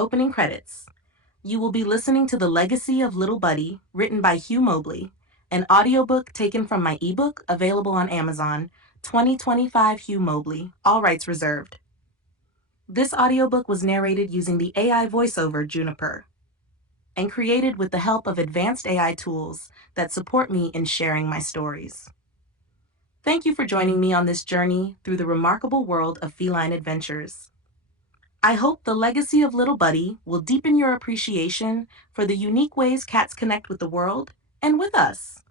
Opening credits. You will be listening to The Legacy of Little Buddy, written by Hugh Mobley, an audiobook taken from my ebook available on Amazon, 2025 Hugh Mobley, all rights reserved. This audiobook was narrated using the AI voiceover Juniper and created with the help of advanced AI tools that support me in sharing my stories. Thank you for joining me on this journey through the remarkable world of feline adventures. I hope The Legacy of Little Buddy will deepen your appreciation for the unique ways cats connect with the world and with us.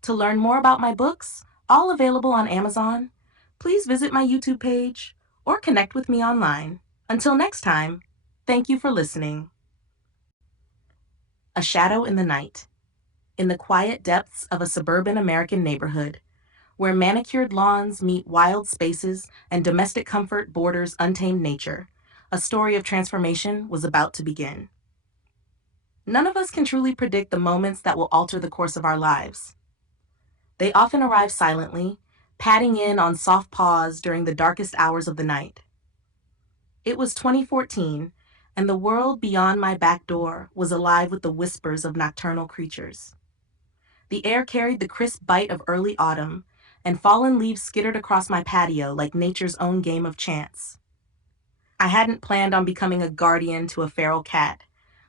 To learn more about my books, all available on Amazon, please visit my YouTube page or connect with me online. Until next time, thank you for listening. A Shadow in the Night. In the quiet depths of a suburban American neighborhood, where manicured lawns meet wild spaces and domestic comfort borders untamed nature, a story of transformation was about to begin. None of us can truly predict the moments that will alter the course of our lives. They often arrive silently, patting in on soft paws during the darkest hours of the night. It was 2014, and the world beyond my back door was alive with the whispers of nocturnal creatures. The air carried the crisp bite of early autumn, and fallen leaves skittered across my patio like nature's own game of chance. I hadn't planned on becoming a guardian to a feral cat,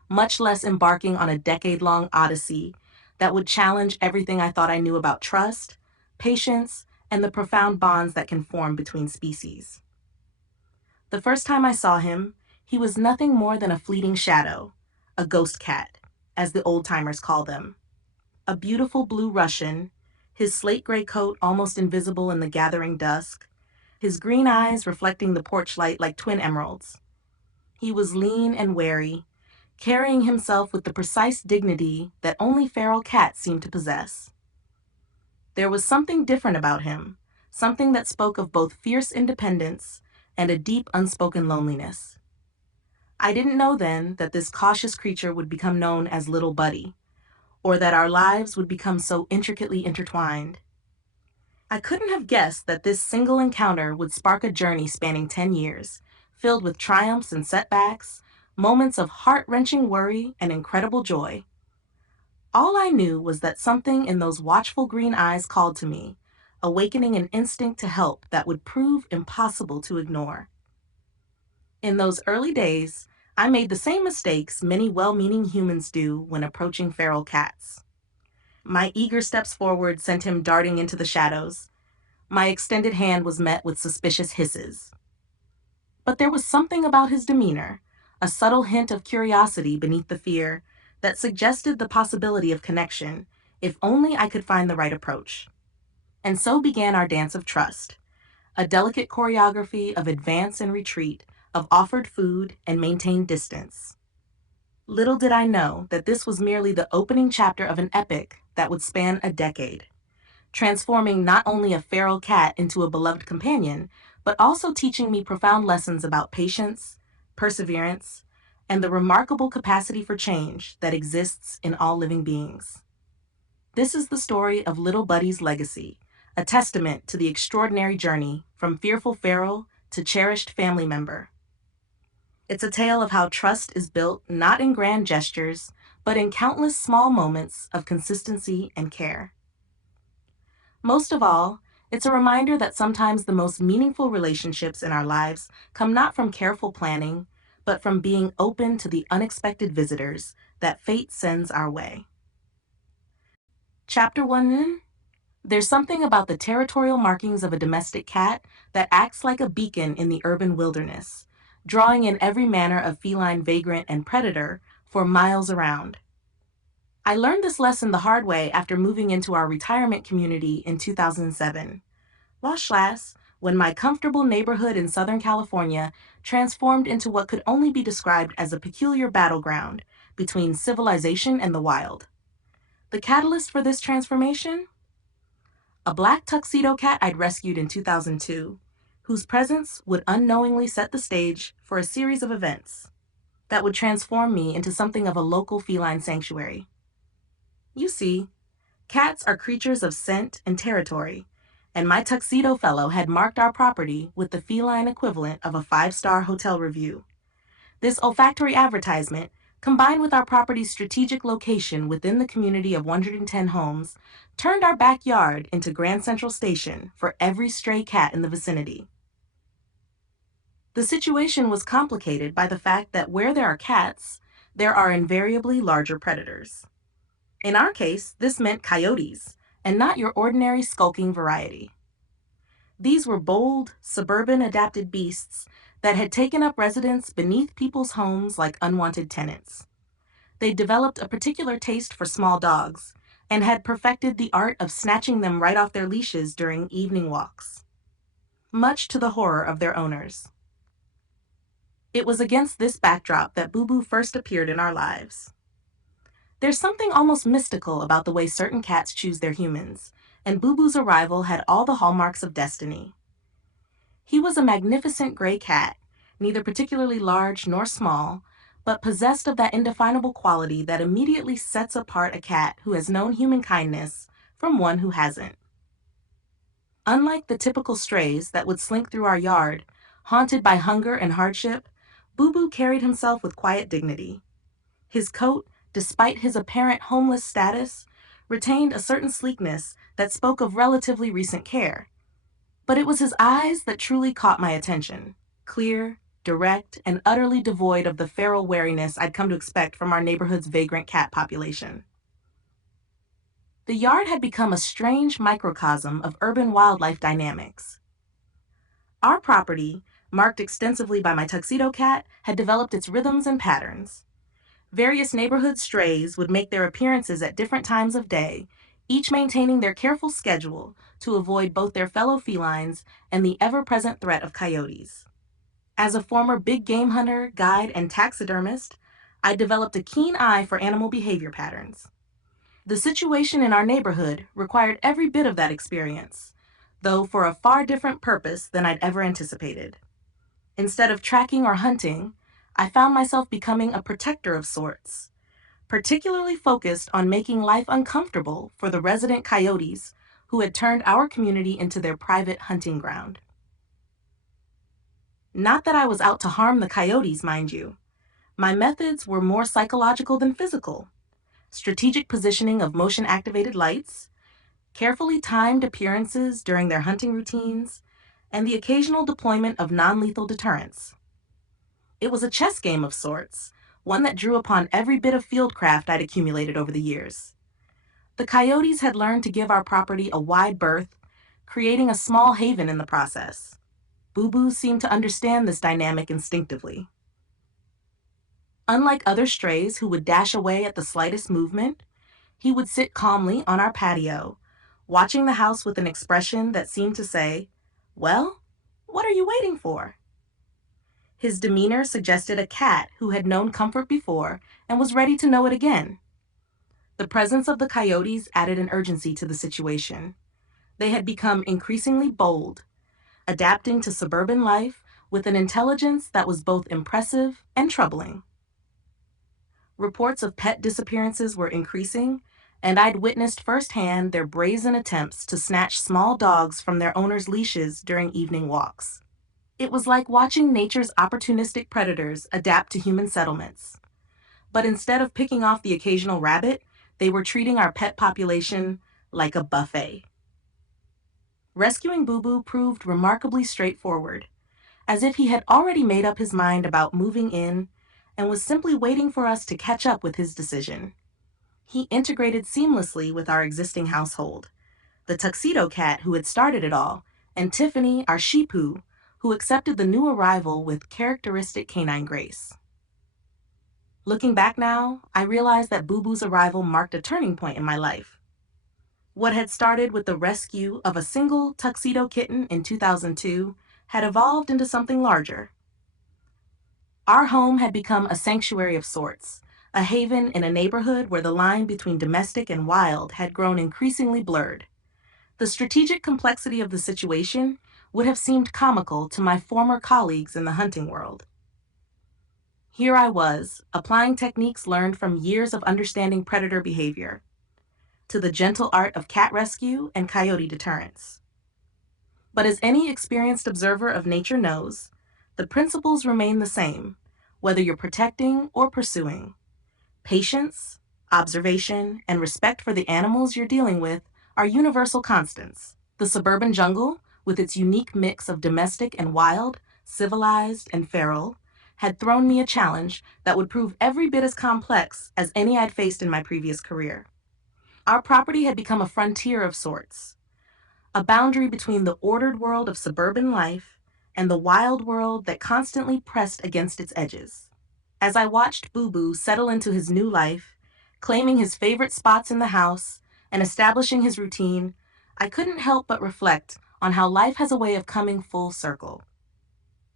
much less embarking on a decade-long odyssey that would challenge everything I thought I knew about trust, patience, and the profound bonds that can form between species. The first time I saw him, he was nothing more than a fleeting shadow, a ghost cat, as the old-timers call them. A beautiful blue Russian, his slate-gray coat almost invisible in the gathering dusk, his green eyes reflecting the porch light like twin emeralds. He was lean and wary, carrying himself with the precise dignity that only feral cats seem to possess. There was something different about him, something that spoke of both fierce independence and a deep unspoken loneliness. I didn't know then that this cautious creature would become known as Little Buddy, or that our lives would become so intricately intertwined. I couldn't have guessed that this single encounter would spark a journey spanning 10 years, filled with triumphs and setbacks, moments of heart-wrenching worry and incredible joy. All I knew was that something in those watchful green eyes called to me, awakening an instinct to help that would prove impossible to ignore. In those early days, I made the same mistakes many well-meaning humans do when approaching feral cats. My eager steps forward sent him darting into the shadows. My extended hand was met with suspicious hisses. But there was something about his demeanor, a subtle hint of curiosity beneath the fear, that suggested the possibility of connection, if only I could find the right approach. And so began our dance of trust, a delicate choreography of advance and retreat, of offered food and maintained distance. Little did I know that this was merely the opening chapter of an epic that would span a decade, transforming not only a feral cat into a beloved companion, but also teaching me profound lessons about patience, perseverance, and the remarkable capacity for change that exists in all living beings. This is the story of Little Buddy's legacy, a testament to the extraordinary journey from fearful feral to cherished family member. It's a tale of how trust is built not in grand gestures, but in countless small moments of consistency and care. Most of all, it's a reminder that sometimes the most meaningful relationships in our lives come not from careful planning, but from being open to the unexpected visitors that fate sends our way. Chapter 1 in? There's something about the territorial markings of a domestic cat that acts like a beacon in the urban wilderness, drawing in every manner of feline vagrant and predator for miles around. I learned this lesson the hard way after moving into our retirement community in 2007. When my comfortable neighborhood in Southern California transformed into what could only be described as a peculiar battleground between civilization and the wild. The catalyst for this transformation? A black tuxedo cat I'd rescued in 2002, whose presence would unknowingly set the stage for a series of events that would transform me into something of a local feline sanctuary. You see, cats are creatures of scent and territory, and my tuxedo fellow had marked our property with the feline equivalent of a 5-star hotel review. This olfactory advertisement, combined with our property's strategic location within the community of 110 homes, turned our backyard into Grand Central Station for every stray cat in the vicinity. The situation was complicated by the fact that where there are cats, there are invariably larger predators. In our case, this meant coyotes, and not your ordinary skulking variety. These were bold, suburban-adapted beasts that had taken up residence beneath people's homes like unwanted tenants. They developed a particular taste for small dogs and had perfected the art of snatching them right off their leashes during evening walks, much to the horror of their owners. It was against this backdrop that Boo Boo first appeared in our lives. There's something almost mystical about the way certain cats choose their humans, and Boo Boo's arrival had all the hallmarks of destiny. He was a magnificent gray cat, neither particularly large nor small, but possessed of that indefinable quality that immediately sets apart a cat who has known human kindness from one who hasn't. Unlike the typical strays that would slink through our yard, haunted by hunger and hardship, Boo Boo carried himself with quiet dignity. His coat, despite his apparent homeless status, retained a certain sleekness that spoke of relatively recent care. But it was his eyes that truly caught my attention, clear, direct, and utterly devoid of the feral wariness I'd come to expect from our neighborhood's vagrant cat population. The yard had become a strange microcosm of urban wildlife dynamics. Our property, marked extensively by my tuxedo cat, had developed its rhythms and patterns. Various neighborhood strays would make their appearances at different times of day, each maintaining their careful schedule to avoid both their fellow felines and the ever-present threat of coyotes. As a former big game hunter, guide, and taxidermist, I developed a keen eye for animal behavior patterns. The situation in our neighborhood required every bit of that experience, though for a far different purpose than I'd ever anticipated. Instead of tracking or hunting, I found myself becoming a protector of sorts, particularly focused on making life uncomfortable for the resident coyotes who had turned our community into their private hunting ground. Not that I was out to harm the coyotes, mind you. My methods were more psychological than physical. Strategic positioning of motion-activated lights, carefully timed appearances during their hunting routines, and the occasional deployment of non-lethal deterrents. It was a chess game of sorts, one that drew upon every bit of fieldcraft I'd accumulated over the years. The coyotes had learned to give our property a wide berth, creating a small haven in the process. Boo Boo seemed to understand this dynamic instinctively. Unlike other strays who would dash away at the slightest movement, he would sit calmly on our patio, watching the house with an expression that seemed to say, "Well, what are you waiting for?" His demeanor suggested a cat who had known comfort before and was ready to know it again. The presence of the coyotes added an urgency to the situation. They had become increasingly bold, adapting to suburban life with an intelligence that was both impressive and troubling. Reports of pet disappearances were increasing, and I'd witnessed firsthand their brazen attempts to snatch small dogs from their owners' leashes during evening walks. It was like watching nature's opportunistic predators adapt to human settlements. But instead of picking off the occasional rabbit, they were treating our pet population like a buffet. Rescuing Boo Boo proved remarkably straightforward, as if he had already made up his mind about moving in and was simply waiting for us to catch up with his decision. He integrated seamlessly with our existing household, the tuxedo cat who had started it all, and Tiffany, our sheepoo, who accepted the new arrival with characteristic canine grace. Looking back now, I realized that Boo Boo's arrival marked a turning point in my life. What had started with the rescue of a single tuxedo kitten in 2002 had evolved into something larger. Our home had become a sanctuary of sorts, a haven in a neighborhood where the line between domestic and wild had grown increasingly blurred. The strategic complexity of the situation would have seemed comical to my former colleagues in the hunting world. Here I was, applying techniques learned from years of understanding predator behavior, to the gentle art of cat rescue and coyote deterrence. But as any experienced observer of nature knows, the principles remain the same, whether you're protecting or pursuing. Patience, observation, and respect for the animals you're dealing with are universal constants. The suburban jungle, with its unique mix of domestic and wild, civilized and feral, had thrown me a challenge that would prove every bit as complex as any I'd faced in my previous career. Our property had become a frontier of sorts, a boundary between the ordered world of suburban life and the wild world that constantly pressed against its edges. As I watched Boo Boo settle into his new life, claiming his favorite spots in the house and establishing his routine, I couldn't help but reflect on how life has a way of coming full circle.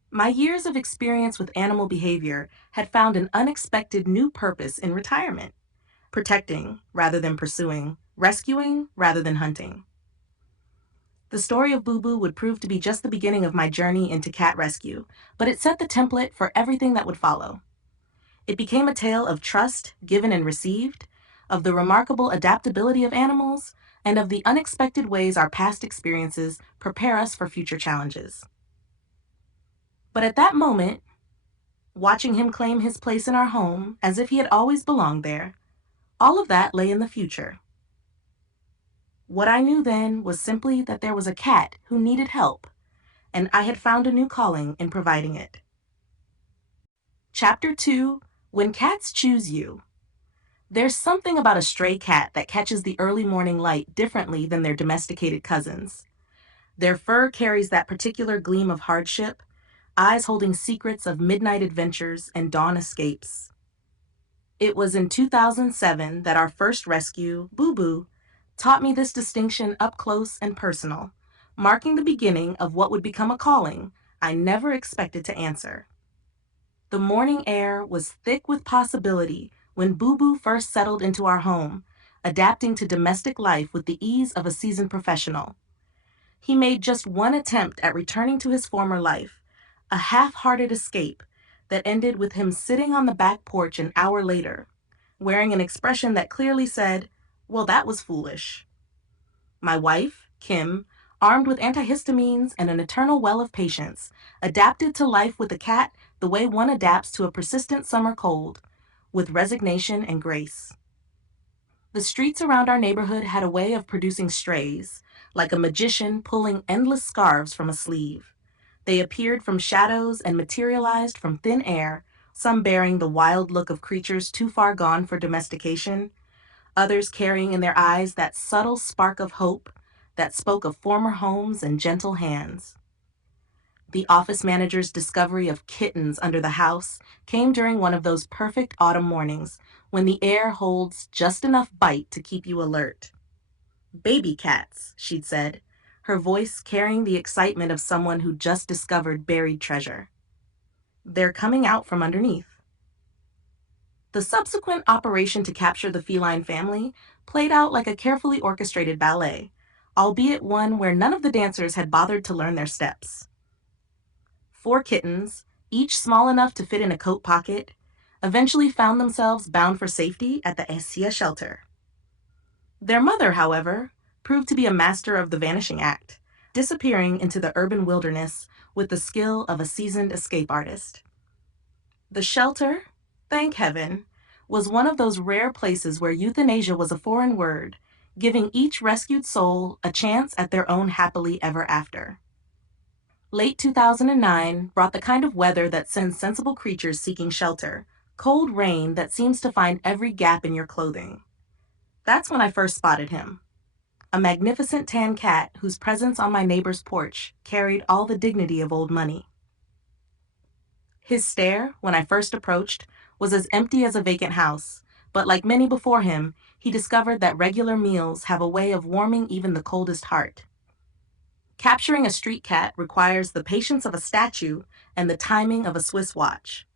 My years of experience with animal behavior had found an unexpected new purpose in retirement: protecting rather than pursuing, rescuing rather than hunting. The story of Boo Boo would prove to be just the beginning of my journey into cat rescue, but it set the template for everything that would follow. It became a tale of trust given and received, of the remarkable adaptability of animals, and of the unexpected ways our past experiences prepare us for future challenges. But at that moment, watching him claim his place in our home as if he had always belonged there, all of that lay in the future. What I knew then was simply that there was a cat who needed help, and I had found a new calling in providing it. Chapter 2: When Cats Choose You. There's something about a stray cat that catches the early morning light differently than their domesticated cousins. Their fur carries that particular gleam of hardship, eyes holding secrets of midnight adventures and dawn escapes. It was in 2007 that our first rescue, Boo Boo, taught me this distinction up close and personal, marking the beginning of what would become a calling I never expected to answer. The morning air was thick with possibility when Boo Boo first settled into our home, adapting to domestic life with the ease of a seasoned professional. He made just one attempt at returning to his former life, a half-hearted escape that ended with him sitting on the back porch an hour later, wearing an expression that clearly said, "Well, that was foolish." My wife, Kim, armed with antihistamines and an eternal well of patience, adapted to life with the cat the way one adapts to a persistent summer cold, with resignation and grace. The streets around our neighborhood had a way of producing strays, like a magician pulling endless scarves from a sleeve. They appeared from shadows and materialized from thin air, some bearing the wild look of creatures too far gone for domestication, others carrying in their eyes that subtle spark of hope that spoke of former homes and gentle hands. The office manager's discovery of kittens under the house came during one of those perfect autumn mornings when the air holds just enough bite to keep you alert. "Baby cats," she'd said, her voice carrying the excitement of someone who just discovered buried treasure. "They're coming out from underneath." The subsequent operation to capture the feline family played out like a carefully orchestrated ballet, albeit one where none of the dancers had bothered to learn their steps. 4 kittens, each small enough to fit in a coat pocket, eventually found themselves bound for safety at the Esia shelter. Their mother, however, proved to be a master of the vanishing act, disappearing into the urban wilderness with the skill of a seasoned escape artist. The shelter, thank heaven, was one of those rare places where euthanasia was a foreign word, giving each rescued soul a chance at their own happily ever after. Late 2009 brought the kind of weather that sends sensible creatures seeking shelter, cold rain that seems to find every gap in your clothing. That's when I first spotted him, a magnificent tan cat whose presence on my neighbor's porch carried all the dignity of old money. His stare, when I first approached, was as empty as a vacant house, but like many before him, he discovered that regular meals have a way of warming even the coldest heart. Capturing a street cat requires the patience of a statue and the timing of a Swiss watch.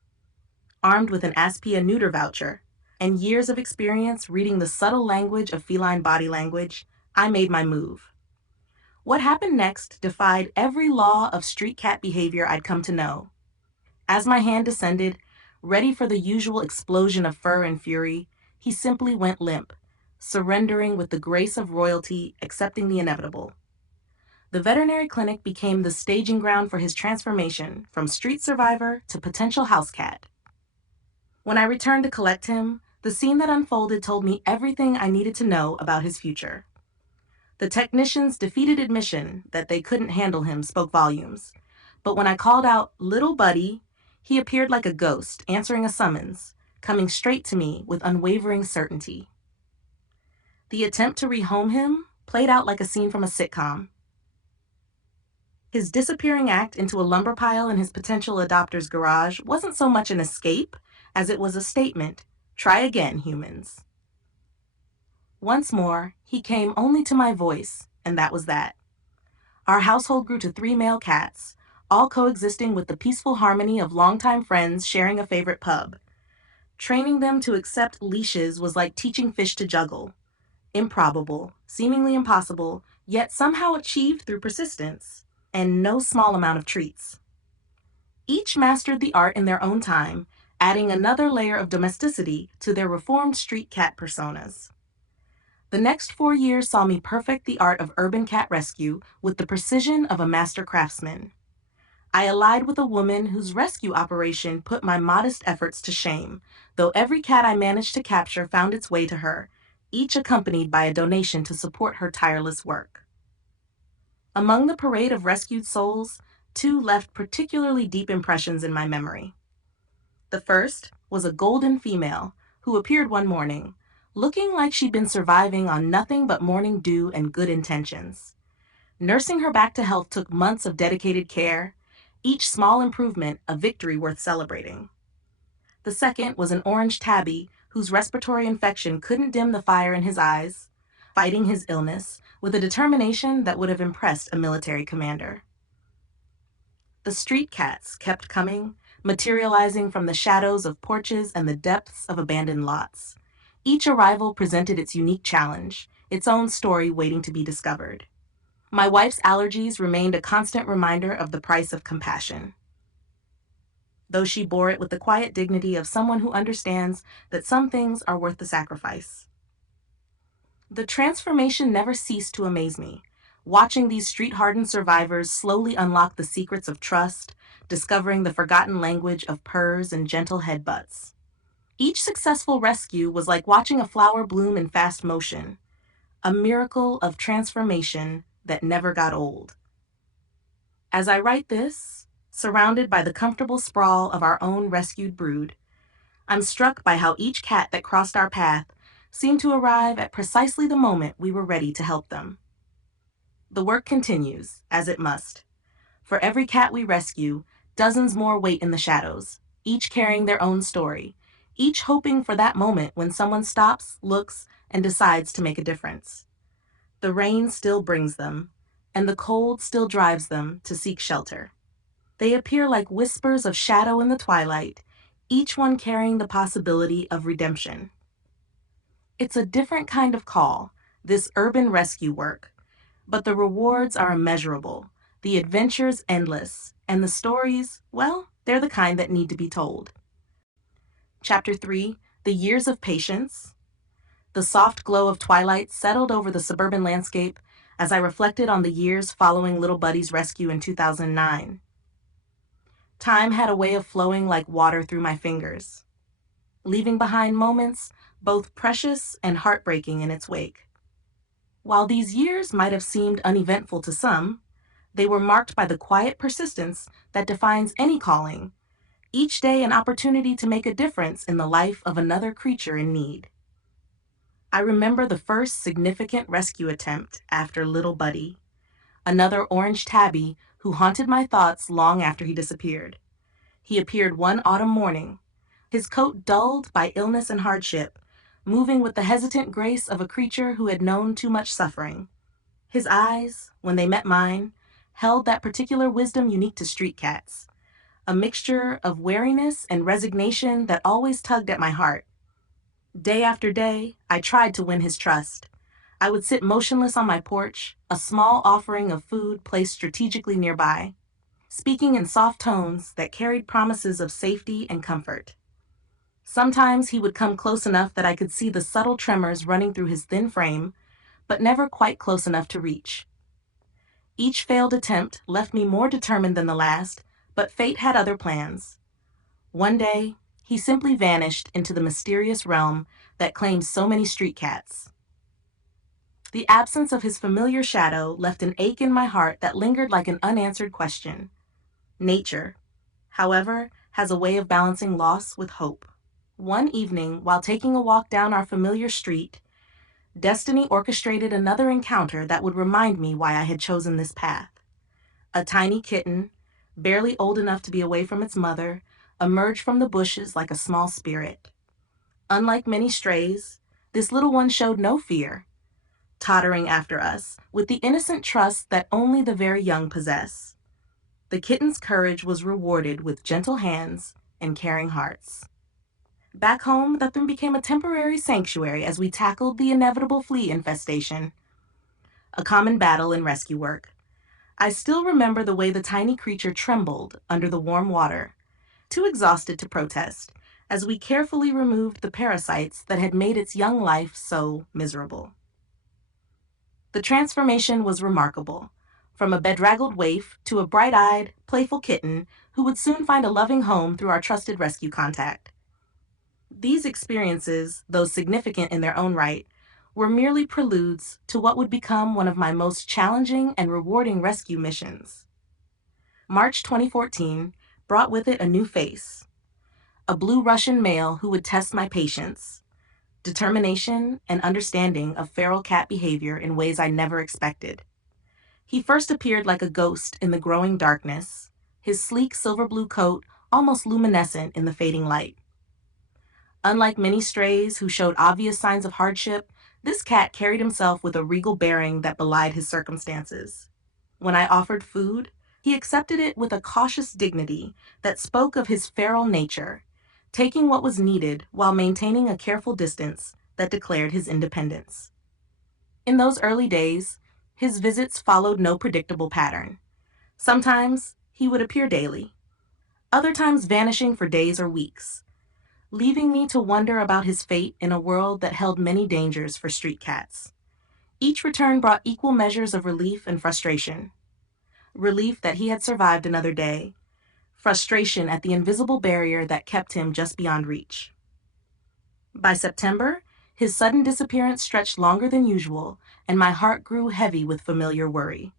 Armed with an Aspia neuter voucher and years of experience reading the subtle language of feline body language, I made my move. What happened next defied every law of street cat behavior I'd come to know. As my hand descended, ready for the usual explosion of fur and fury, he simply went limp, surrendering with the grace of royalty, accepting the inevitable. The veterinary clinic became the staging ground for his transformation from street survivor to potential house cat. When I returned to collect him, the scene that unfolded told me everything I needed to know about his future. The technician's defeated admission that they couldn't handle him spoke volumes. But when I called out, "Little Buddy," he appeared like a ghost, answering a summons, coming straight to me with unwavering certainty. The attempt to rehome him played out like a scene from a sitcom. His disappearing act into a lumber pile in his potential adopter's garage wasn't so much an escape as it was a statement. Try again, humans. Once more, he came only to my voice, and that was that. Our household grew to 3 male cats, all coexisting with the peaceful harmony of longtime friends sharing a favorite pub. Training them to accept leashes was like teaching fish to juggle. Improbable, seemingly impossible, yet somehow achieved through persistence, and no small amount of treats. Each mastered the art in their own time, adding another layer of domesticity to their reformed street cat personas. The next 4 years saw me perfect the art of urban cat rescue with the precision of a master craftsman. I allied with a woman whose rescue operation put my modest efforts to shame, though every cat I managed to capture found its way to her, each accompanied by a donation to support her tireless work. Among the parade of rescued souls, 2 left particularly deep impressions in my memory. The first was a golden female who appeared one morning, looking like she'd been surviving on nothing but morning dew and good intentions. Nursing her back to health took months of dedicated care, each small improvement a victory worth celebrating. The second was an orange tabby whose respiratory infection couldn't dim the fire in his eyes, fighting his illness with a determination that would have impressed a military commander. The street cats kept coming, materializing from the shadows of porches and the depths of abandoned lots. Each arrival presented its unique challenge, its own story waiting to be discovered. My wife's allergies remained a constant reminder of the price of compassion, though she bore it with the quiet dignity of someone who understands that some things are worth the sacrifice. The transformation never ceased to amaze me, watching these street-hardened survivors slowly unlock the secrets of trust, discovering the forgotten language of purrs and gentle headbutts. Each successful rescue was like watching a flower bloom in fast motion, a miracle of transformation that never got old. As I write this, surrounded by the comfortable sprawl of our own rescued brood, I'm struck by how each cat that crossed our path seemed to arrive at precisely the moment we were ready to help them. The work continues, as it must. For every cat we rescue, dozens more wait in the shadows, each carrying their own story, each hoping for that moment when someone stops, looks, and decides to make a difference. The rain still brings them, and the cold still drives them to seek shelter. They appear like whispers of shadow in the twilight, each one carrying the possibility of redemption. It's a different kind of call, this urban rescue work, but the rewards are immeasurable, the adventures endless, and the stories, well, they're the kind that need to be told. Chapter 3, The Years of Patience. The soft glow of twilight settled over the suburban landscape as I reflected on the years following Little Buddy's rescue in 2009. Time had a way of flowing like water through my fingers, leaving behind moments both precious and heartbreaking in its wake. While these years might have seemed uneventful to some, they were marked by the quiet persistence that defines any calling, each day an opportunity to make a difference in the life of another creature in need. I remember the first significant rescue attempt after Little Buddy, another orange tabby who haunted my thoughts long after he disappeared. He appeared one autumn morning, his coat dulled by illness and hardship, moving with the hesitant grace of a creature who had known too much suffering. His eyes, when they met mine, held that particular wisdom unique to street cats, a mixture of wariness and resignation that always tugged at my heart. Day after day, I tried to win his trust. I would sit motionless on my porch, a small offering of food placed strategically nearby, speaking in soft tones that carried promises of safety and comfort. Sometimes he would come close enough that I could see the subtle tremors running through his thin frame, but never quite close enough to reach. Each failed attempt left me more determined than the last, but fate had other plans. One day, he simply vanished into the mysterious realm that claims so many street cats. The absence of his familiar shadow left an ache in my heart that lingered like an unanswered question. Nature, however, has a way of balancing loss with hope. One evening, while taking a walk down our familiar street, destiny orchestrated another encounter that would remind me why I had chosen this path. A tiny kitten, barely old enough to be away from its mother, emerged from the bushes like a small spirit. Unlike many strays, this little one showed no fear, tottering after us with the innocent trust that only the very young possess. The kitten's courage was rewarded with gentle hands and caring hearts. Back home, the thing became a temporary sanctuary as we tackled the inevitable flea infestation, a common battle in rescue work. I still remember the way the tiny creature trembled under the warm water, too exhausted to protest, as we carefully removed the parasites that had made its young life so miserable. The transformation was remarkable, from a bedraggled waif to a bright-eyed, playful kitten who would soon find a loving home through our trusted rescue contact. These experiences, though significant in their own right, were merely preludes to what would become one of my most challenging and rewarding rescue missions. March 2014 brought with it a new face, a blue Russian male who would test my patience, determination, and understanding of feral cat behavior in ways I never expected. He first appeared like a ghost in the growing darkness, his sleek silver blue coat almost luminescent in the fading light. Unlike many strays who showed obvious signs of hardship, this cat carried himself with a regal bearing that belied his circumstances. When I offered food, he accepted it with a cautious dignity that spoke of his feral nature, taking what was needed while maintaining a careful distance that declared his independence. In those early days, his visits followed no predictable pattern. Sometimes he would appear daily, other times vanishing for days or weeks, leaving me to wonder about his fate in a world that held many dangers for street cats. Each return brought equal measures of relief and frustration. Relief that he had survived another day, frustration at the invisible barrier that kept him just beyond reach. By September, his sudden disappearance stretched longer than usual, and my heart grew heavy with familiar worry.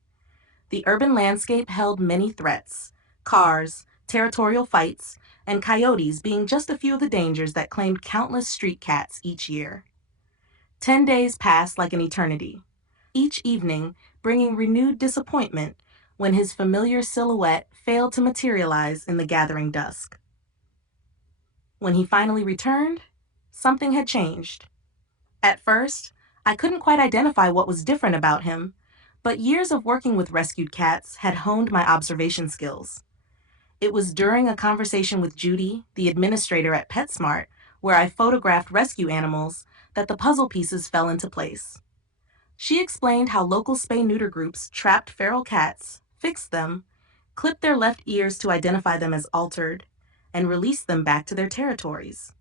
The urban landscape held many threats: cars, territorial fights, and coyotes being just a few of the dangers that claimed countless street cats each year. 10 days passed like an eternity, each evening bringing renewed disappointment when his familiar silhouette failed to materialize in the gathering dusk. When he finally returned, something had changed. At first, I couldn't quite identify what was different about him, but years of working with rescued cats had honed my observation skills. It was during a conversation with Judy, the administrator at PetSmart, where I photographed rescue animals, that the puzzle pieces fell into place. She explained how local spay-neuter groups trapped feral cats, fixed them, clipped their left ears to identify them as altered, and released them back to their territories.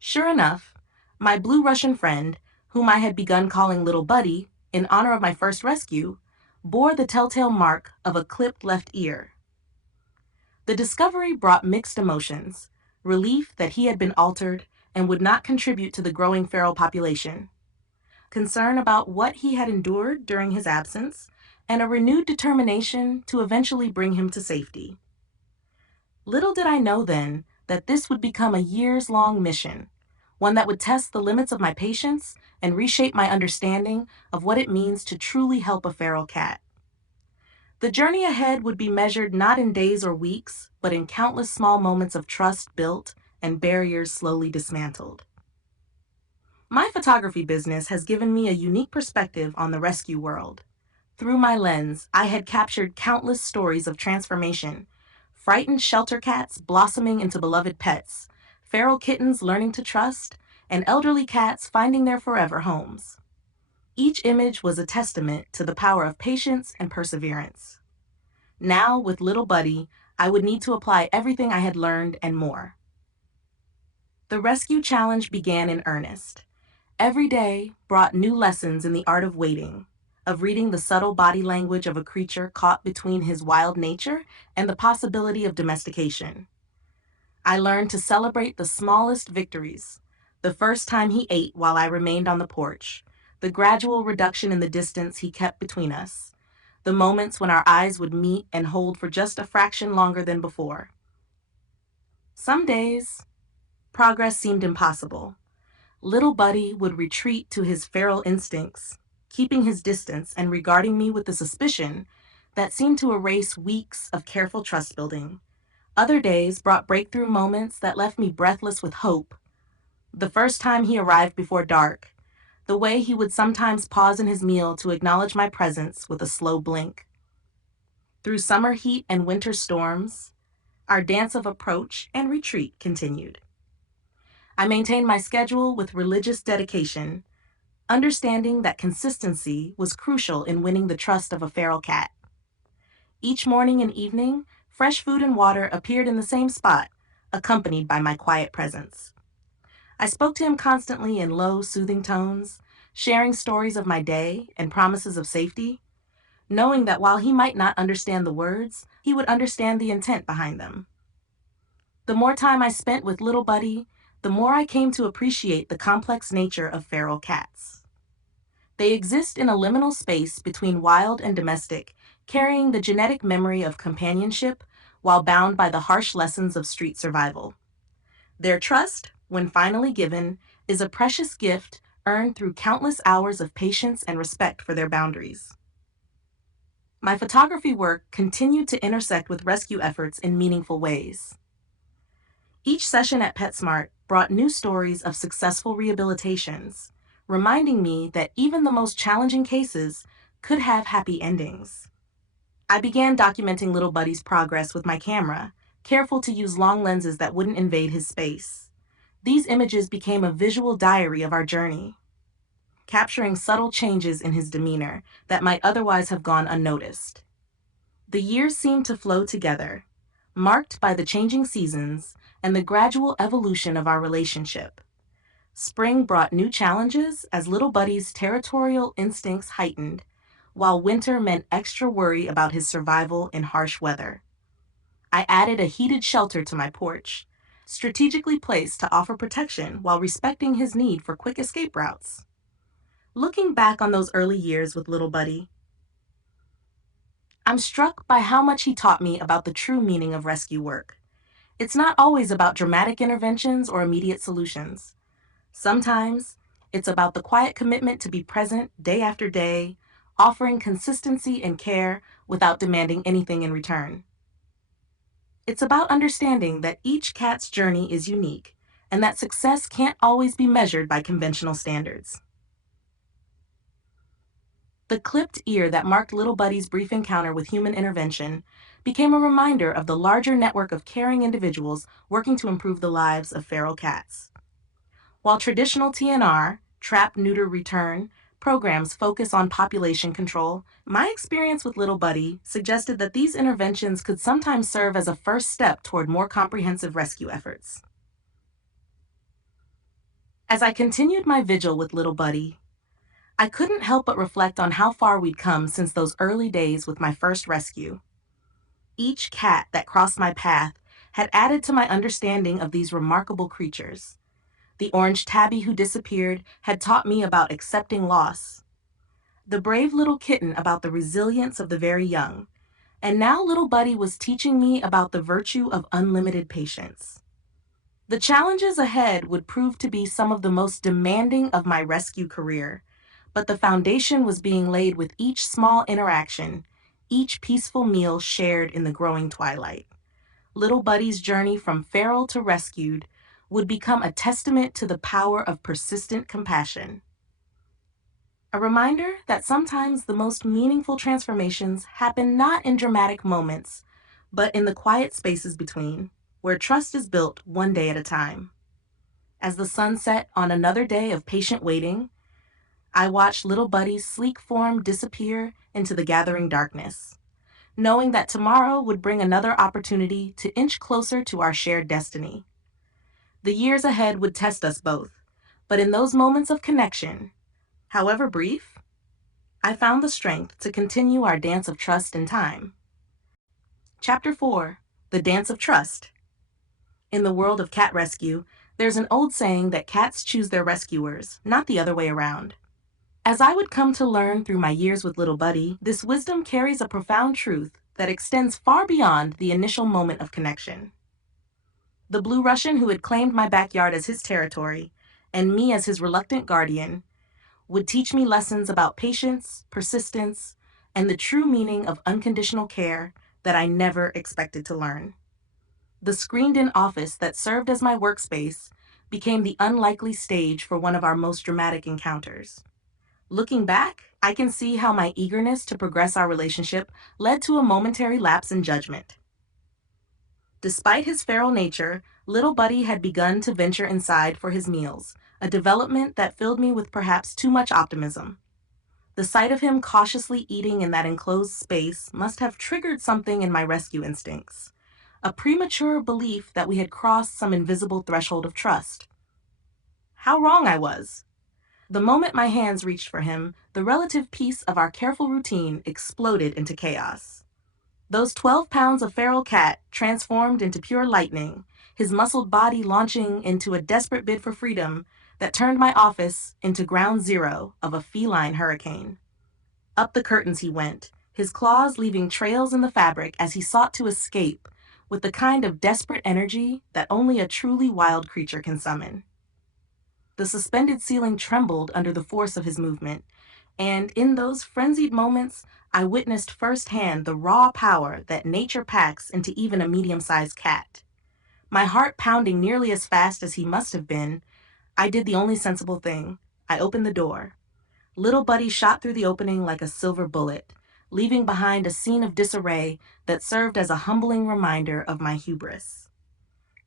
Sure enough, my blue Russian friend, whom I had begun calling Little Buddy in honor of my first rescue, bore the telltale mark of a clipped left ear. The discovery brought mixed emotions: relief that he had been altered and would not contribute to the growing feral population, concern about what he had endured during his absence, and a renewed determination to eventually bring him to safety. Little did I know then that this would become a years-long mission, one that would test the limits of my patience and reshape my understanding of what it means to truly help a feral cat. The journey ahead would be measured not in days or weeks, but in countless small moments of trust built and barriers slowly dismantled. My photography business has given me a unique perspective on the rescue world. Through my lens, I had captured countless stories of transformation: frightened shelter cats blossoming into beloved pets, feral kittens learning to trust, and elderly cats finding their forever homes. Each image was a testament to the power of patience and perseverance. Now, with Little Buddy, I would need to apply everything I had learned and more. The rescue challenge began in earnest. Every day brought new lessons in the art of waiting, of reading the subtle body language of a creature caught between his wild nature and the possibility of domestication. I learned to celebrate the smallest victories. The first time he ate while I remained on the porch, the gradual reduction in the distance he kept between us, the moments when our eyes would meet and hold for just a fraction longer than before. Some days, progress seemed impossible. Little Buddy would retreat to his feral instincts, keeping his distance and regarding me with a suspicion that seemed to erase weeks of careful trust building. Other days brought breakthrough moments that left me breathless with hope. The first time he arrived before dark, the way he would sometimes pause in his meal to acknowledge my presence with a slow blink. Through summer heat and winter storms, our dance of approach and retreat continued. I maintained my schedule with religious dedication, understanding that consistency was crucial in winning the trust of a feral cat. Each morning and evening, fresh food and water appeared in the same spot, accompanied by my quiet presence. I spoke to him constantly in low, soothing tones, sharing stories of my day and promises of safety, knowing that while he might not understand the words, he would understand the intent behind them. The more time I spent with Little Buddy, the more I came to appreciate the complex nature of feral cats. They exist in a liminal space between wild and domestic, carrying the genetic memory of companionship while bound by the harsh lessons of street survival. Their trust, when finally given, is a precious gift earned through countless hours of patience and respect for their boundaries. My photography work continued to intersect with rescue efforts in meaningful ways. Each session at PetSmart brought new stories of successful rehabilitations, reminding me that even the most challenging cases could have happy endings. I began documenting Little Buddy's progress with my camera, careful to use long lenses that wouldn't invade his space. These images became a visual diary of our journey, capturing subtle changes in his demeanor that might otherwise have gone unnoticed. The years seemed to flow together, marked by the changing seasons and the gradual evolution of our relationship. Spring brought new challenges as Little Buddy's territorial instincts heightened, while winter meant extra worry about his survival in harsh weather. I added a heated shelter to my porch, strategically placed to offer protection while respecting his need for quick escape routes. Looking back on those early years with Little Buddy, I'm struck by how much he taught me about the true meaning of rescue work. It's not always about dramatic interventions or immediate solutions. Sometimes it's about the quiet commitment to be present day after day, offering consistency and care without demanding anything in return. It's about understanding that each cat's journey is unique and that success can't always be measured by conventional standards. The clipped ear that marked Little Buddy's brief encounter with human intervention became a reminder of the larger network of caring individuals working to improve the lives of feral cats. While traditional TNR, trap, neuter, return, programs focus on population control, my experience with Little Buddy suggested that these interventions could sometimes serve as a first step toward more comprehensive rescue efforts. As I continued my vigil with Little Buddy, I couldn't help but reflect on how far we'd come since those early days with my first rescue. Each cat that crossed my path had added to my understanding of these remarkable creatures. The orange tabby who disappeared had taught me about accepting loss. The brave little kitten about the resilience of the very young. And now Little Buddy was teaching me about the virtue of unlimited patience. The challenges ahead would prove to be some of the most demanding of my rescue career, but the foundation was being laid with each small interaction, each peaceful meal shared in the growing twilight. Little Buddy's journey from feral to rescued would become a testament to the power of persistent compassion. A reminder that sometimes the most meaningful transformations happen not in dramatic moments, but in the quiet spaces between, where trust is built one day at a time. As the sun set on another day of patient waiting, I watched Little Buddy's sleek form disappear into the gathering darkness, knowing that tomorrow would bring another opportunity to inch closer to our shared destiny. The years ahead would test us both, but in those moments of connection, however brief, I found the strength to continue our dance of trust and time. Chapter 4: The Dance of Trust. In the world of cat rescue, there's an old saying that cats choose their rescuers, not the other way around. As I would come to learn through my years with Little Buddy, this wisdom carries a profound truth that extends far beyond the initial moment of connection. The Blue Russian who had claimed my backyard as his territory, and me as his reluctant guardian, would teach me lessons about patience, persistence, and the true meaning of unconditional care that I never expected to learn. The screened-in office that served as my workspace became the unlikely stage for one of our most dramatic encounters. Looking back, I can see how my eagerness to progress our relationship led to a momentary lapse in judgment. Despite his feral nature, Little Buddy had begun to venture inside for his meals, a development that filled me with perhaps too much optimism. The sight of him cautiously eating in that enclosed space must have triggered something in my rescue instincts, a premature belief that we had crossed some invisible threshold of trust. How wrong I was! The moment my hands reached for him, the relative peace of our careful routine exploded into chaos. Those 12 pounds of feral cat transformed into pure lightning, his muscled body launching into a desperate bid for freedom that turned my office into ground zero of a feline hurricane. Up the curtains he went, his claws leaving trails in the fabric as he sought to escape with the kind of desperate energy that only a truly wild creature can summon. The suspended ceiling trembled under the force of his movement, and in those frenzied moments, I witnessed firsthand the raw power that nature packs into even a medium-sized cat. My heart pounding nearly as fast as he must have been, I did the only sensible thing. I opened the door. Little Buddy shot through the opening like a silver bullet, leaving behind a scene of disarray that served as a humbling reminder of my hubris.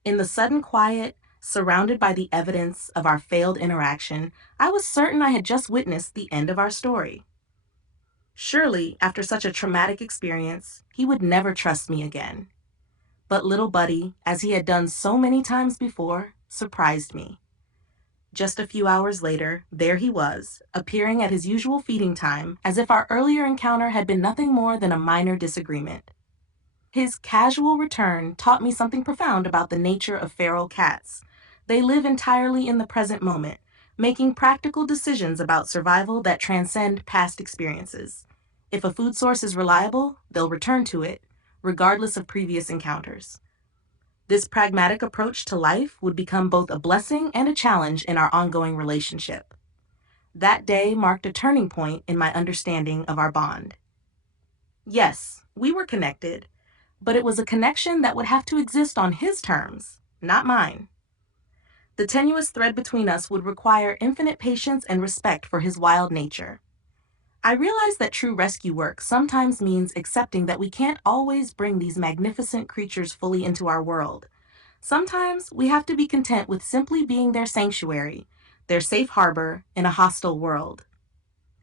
In the sudden quiet, surrounded by the evidence of our failed interaction, I was certain I had just witnessed the end of our story. Surely, after such a traumatic experience, he would never trust me again. But Little Buddy, as he had done so many times before, surprised me. Just a few hours later, there he was, appearing at his usual feeding time, as if our earlier encounter had been nothing more than a minor disagreement. His casual return taught me something profound about the nature of feral cats. They live entirely in the present moment, making practical decisions about survival that transcend past experiences. If a food source is reliable, they'll return to it, regardless of previous encounters. This pragmatic approach to life would become both a blessing and a challenge in our ongoing relationship. That day marked a turning point in my understanding of our bond. Yes, we were connected, but it was a connection that would have to exist on his terms, not mine. The tenuous thread between us would require infinite patience and respect for his wild nature. I realized that true rescue work sometimes means accepting that we can't always bring these magnificent creatures fully into our world. Sometimes we have to be content with simply being their sanctuary, their safe harbor in a hostile world.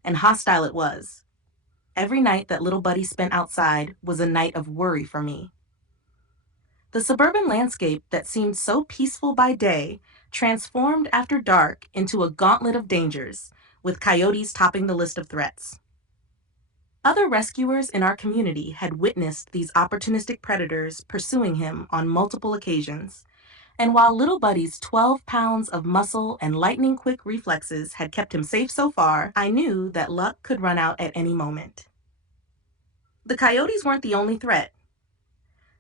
And hostile it was. Every night that Little Buddy spent outside was a night of worry for me. The suburban landscape that seemed so peaceful by day transformed after dark into a gauntlet of dangers, with coyotes topping the list of threats. Other rescuers in our community had witnessed these opportunistic predators pursuing him on multiple occasions, and while Little Buddy's 12 pounds of muscle and lightning-quick reflexes had kept him safe so far, I knew that luck could run out at any moment. The coyotes weren't the only threat.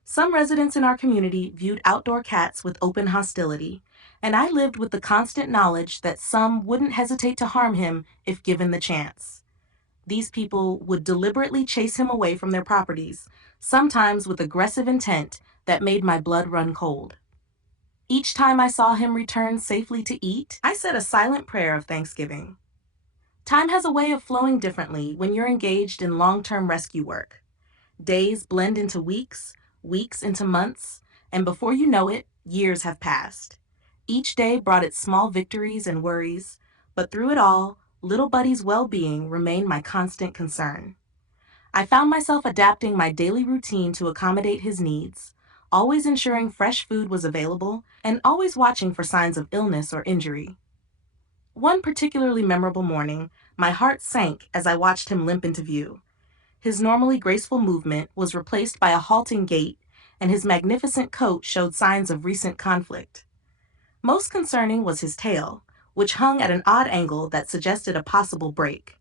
Some residents in our community viewed outdoor cats with open hostility, and I lived with the constant knowledge that some wouldn't hesitate to harm him if given the chance. These people would deliberately chase him away from their properties, sometimes with aggressive intent that made my blood run cold. Each time I saw him return safely to eat, I said a silent prayer of thanksgiving. Time has a way of flowing differently when you're engaged in long-term rescue work. Days blend into weeks, weeks into months, and before you know it, years have passed. Each day brought its small victories and worries, but through it all, Little Buddy's well-being remained my constant concern. I found myself adapting my daily routine to accommodate his needs, always ensuring fresh food was available and always watching for signs of illness or injury. One particularly memorable morning, my heart sank as I watched him limp into view. His normally graceful movement was replaced by a halting gait, and his magnificent coat showed signs of recent conflict. Most concerning was his tail, which hung at an odd angle that suggested a possible break.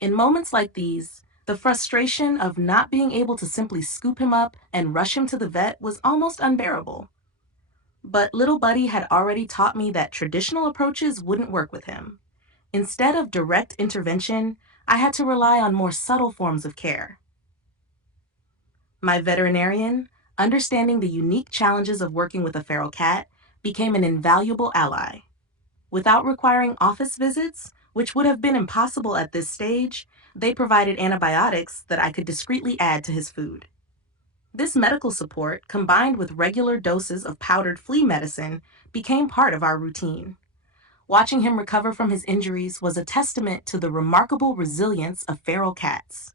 In moments like these, the frustration of not being able to simply scoop him up and rush him to the vet was almost unbearable. But little Buddy had already taught me that traditional approaches wouldn't work with him. Instead of direct intervention, I had to rely on more subtle forms of care. My veterinarian, understanding the unique challenges of working with a feral cat, became an invaluable ally. Without requiring office visits, which would have been impossible at this stage, they provided antibiotics that I could discreetly add to his food. This medical support, combined with regular doses of powdered flea medicine, became part of our routine. Watching him recover from his injuries was a testament to the remarkable resilience of feral cats.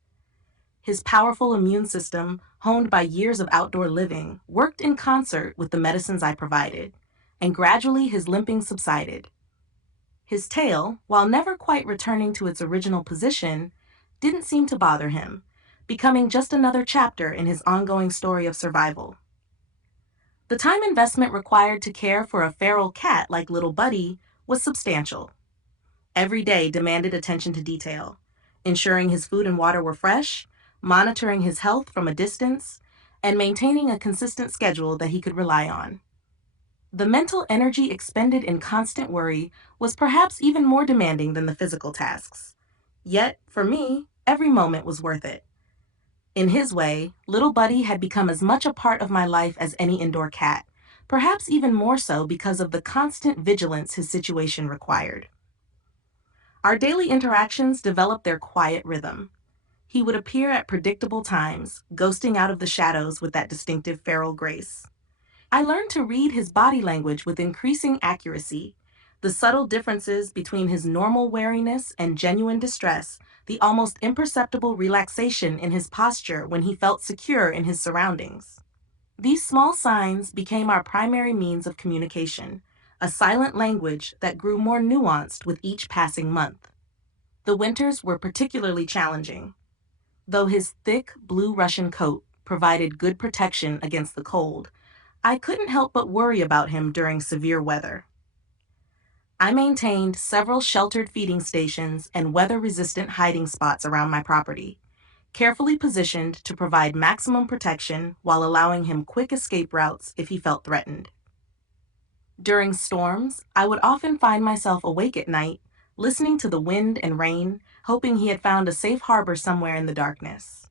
His powerful immune system, honed by years of outdoor living, worked in concert with the medicines I provided, and gradually his limping subsided. His tail, while never quite returning to its original position, didn't seem to bother him, becoming just another chapter in his ongoing story of survival. The time investment required to care for a feral cat like Little Buddy was substantial. Every day demanded attention to detail, ensuring his food and water were fresh, monitoring his health from a distance, and maintaining a consistent schedule that he could rely on. The mental energy expended in constant worry was perhaps even more demanding than the physical tasks. Yet, for me, every moment was worth it. In his way, Little Buddy had become as much a part of my life as any indoor cat, perhaps even more so because of the constant vigilance his situation required. Our daily interactions developed their quiet rhythm. He would appear at predictable times, ghosting out of the shadows with that distinctive feral grace. I learned to read his body language with increasing accuracy, the subtle differences between his normal wariness and genuine distress, the almost imperceptible relaxation in his posture when he felt secure in his surroundings. These small signs became our primary means of communication, a silent language that grew more nuanced with each passing month. The winters were particularly challenging. Though his thick blue Russian coat provided good protection against the cold, I couldn't help but worry about him during severe weather. I maintained several sheltered feeding stations and weather-resistant hiding spots around my property, carefully positioned to provide maximum protection while allowing him quick escape routes if he felt threatened. During storms, I would often find myself awake at night, listening to the wind and rain, hoping he had found a safe harbor somewhere in the darkness.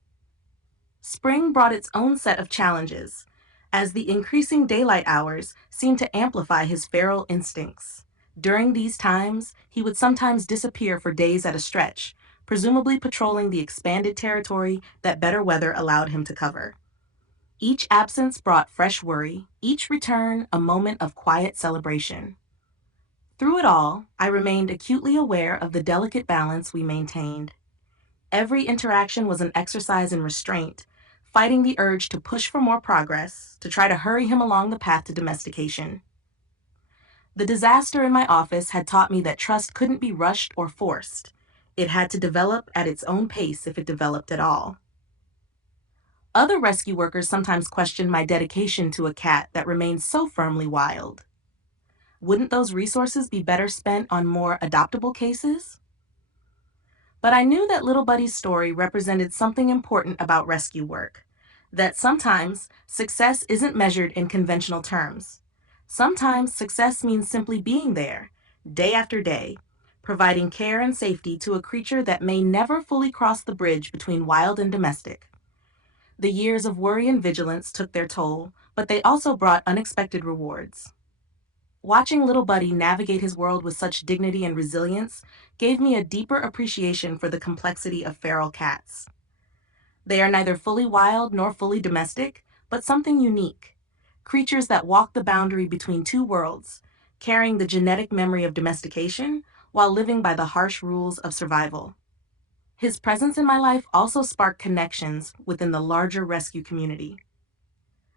Spring brought its own set of challenges, as the increasing daylight hours seemed to amplify his feral instincts. During these times, he would sometimes disappear for days at a stretch, presumably patrolling the expanded territory that better weather allowed him to cover. Each absence brought fresh worry, each return a moment of quiet celebration. Through it all, I remained acutely aware of the delicate balance we maintained. Every interaction was an exercise in restraint, fighting the urge to push for more progress, to try to hurry him along the path to domestication. The disaster in my office had taught me that trust couldn't be rushed or forced. It had to develop at its own pace if it developed at all. Other rescue workers sometimes questioned my dedication to a cat that remained so firmly wild. Wouldn't those resources be better spent on more adoptable cases? But I knew that Little Buddy's story represented something important about rescue work, that sometimes success isn't measured in conventional terms. Sometimes success means simply being there, day after day, providing care and safety to a creature that may never fully cross the bridge between wild and domestic. The years of worry and vigilance took their toll, but they also brought unexpected rewards. Watching Little Buddy navigate his world with such dignity and resilience gave me a deeper appreciation for the complexity of feral cats. They are neither fully wild nor fully domestic, but something unique. Creatures that walk the boundary between two worlds, carrying the genetic memory of domestication while living by the harsh rules of survival. His presence in my life also sparked connections within the larger rescue community.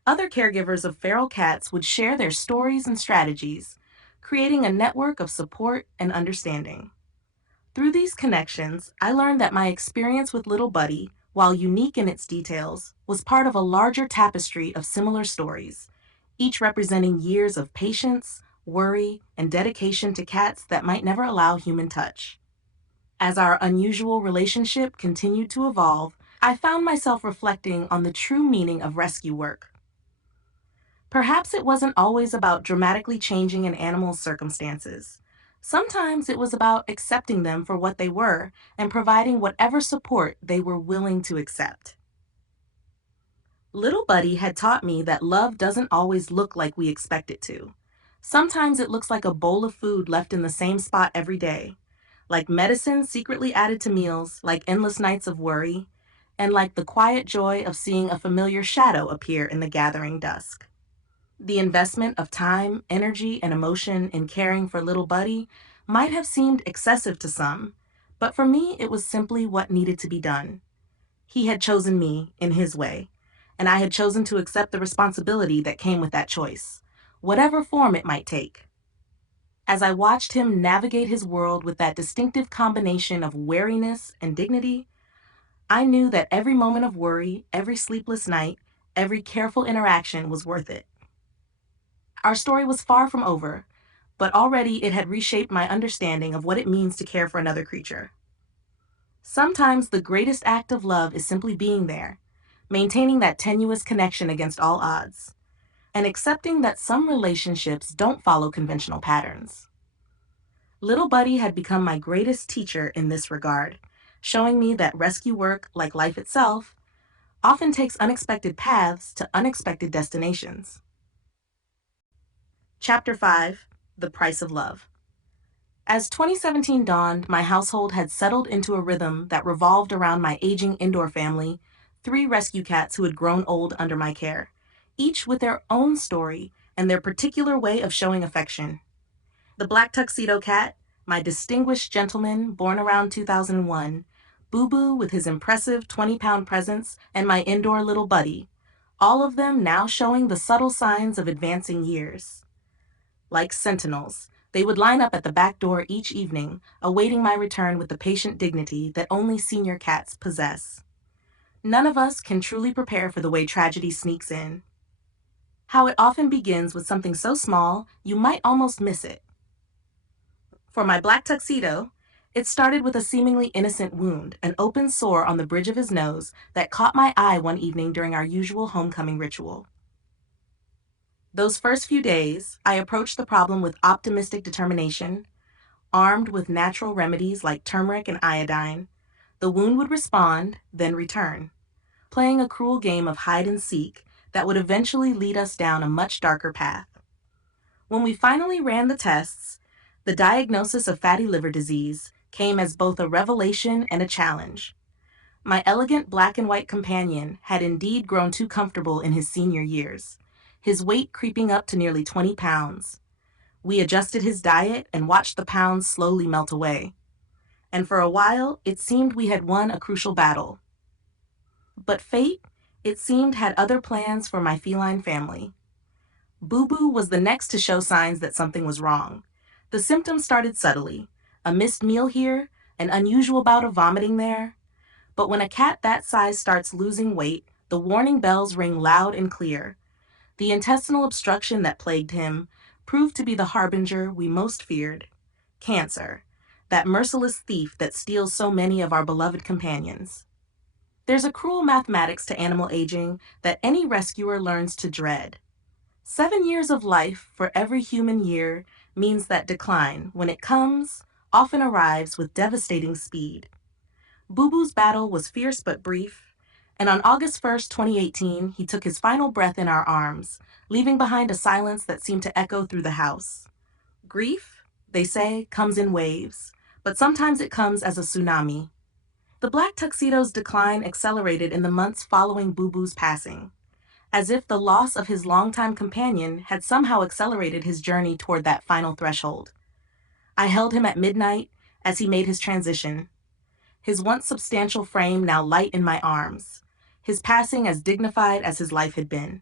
Other caregivers of feral cats would share their stories and strategies, creating a network of support and understanding. Through these connections, I learned that my experience with Little Buddy while unique in its details, was part of a larger tapestry of similar stories, each representing years of patience, worry, and dedication to cats that might never allow human touch. As our unusual relationship continued to evolve, I found myself reflecting on the true meaning of rescue work. Perhaps it wasn't always about dramatically changing an animal's circumstances. Sometimes it was about accepting them for what they were and providing whatever support they were willing to accept. Little Buddy had taught me that love doesn't always look like we expect it to. Sometimes it looks like a bowl of food left in the same spot every day, like medicine secretly added to meals, like endless nights of worry, and like the quiet joy of seeing a familiar shadow appear in the gathering dusk. The investment of time, energy, and emotion in caring for little Buddy might have seemed excessive to some, but for me it was simply what needed to be done. He had chosen me in his way, and I had chosen to accept the responsibility that came with that choice, whatever form it might take. As I watched him navigate his world with that distinctive combination of wariness and dignity, I knew that every moment of worry, every sleepless night, every careful interaction was worth it. Our story was far from over, but already it had reshaped my understanding of what it means to care for another creature. Sometimes the greatest act of love is simply being there, maintaining that tenuous connection against all odds, and accepting that some relationships don't follow conventional patterns. Little Buddy had become my greatest teacher in this regard, showing me that rescue work, like life itself, often takes unexpected paths to unexpected destinations. Chapter 5: The Price of Love. As 2017 dawned, my household had settled into a rhythm that revolved around my aging indoor family, three rescue cats who had grown old under my care, each with their own story and their particular way of showing affection. The black tuxedo cat, my distinguished gentleman born around 2001, Boo Boo with his impressive 20-pound presence, and my indoor little Buddy, all of them now showing the subtle signs of advancing years. Like sentinels, they would line up at the back door each evening, awaiting my return with the patient dignity that only senior cats possess. None of us can truly prepare for the way tragedy sneaks in. How it often begins with something so small, you might almost miss it. For my black tuxedo, it started with a seemingly innocent wound, an open sore on the bridge of his nose that caught my eye one evening during our usual homecoming ritual. Those first few days, I approached the problem with optimistic determination. Armed with natural remedies like turmeric and iodine, the wound would respond, then return, playing a cruel game of hide and seek that would eventually lead us down a much darker path. When we finally ran the tests, the diagnosis of fatty liver disease came as both a revelation and a challenge. My elegant black and white companion had indeed grown too comfortable in his senior years, his weight creeping up to nearly 20 pounds. We adjusted his diet and watched the pounds slowly melt away. And for a while, it seemed we had won a crucial battle. But fate, it seemed, had other plans for my feline family. Boo Boo was the next to show signs that something was wrong. The symptoms started subtly: a missed meal here, an unusual bout of vomiting there. But when a cat that size starts losing weight, the warning bells ring loud and clear. The intestinal obstruction that plagued him proved to be the harbinger we most feared: cancer, that merciless thief that steals so many of our beloved companions. There's a cruel mathematics to animal aging that any rescuer learns to dread. 7 years of life for every human year means that decline, when it comes, often arrives with devastating speed. Boo Boo's battle was fierce but brief, and on August 1st, 2018, he took his final breath in our arms, leaving behind a silence that seemed to echo through the house. Grief, they say, comes in waves, but sometimes it comes as a tsunami. The black tuxedo's decline accelerated in the months following Boo Boo's passing, as if the loss of his longtime companion had somehow accelerated his journey toward that final threshold. I held him at midnight as he made his transition, his once substantial frame now light in my arms, his passing as dignified as his life had been.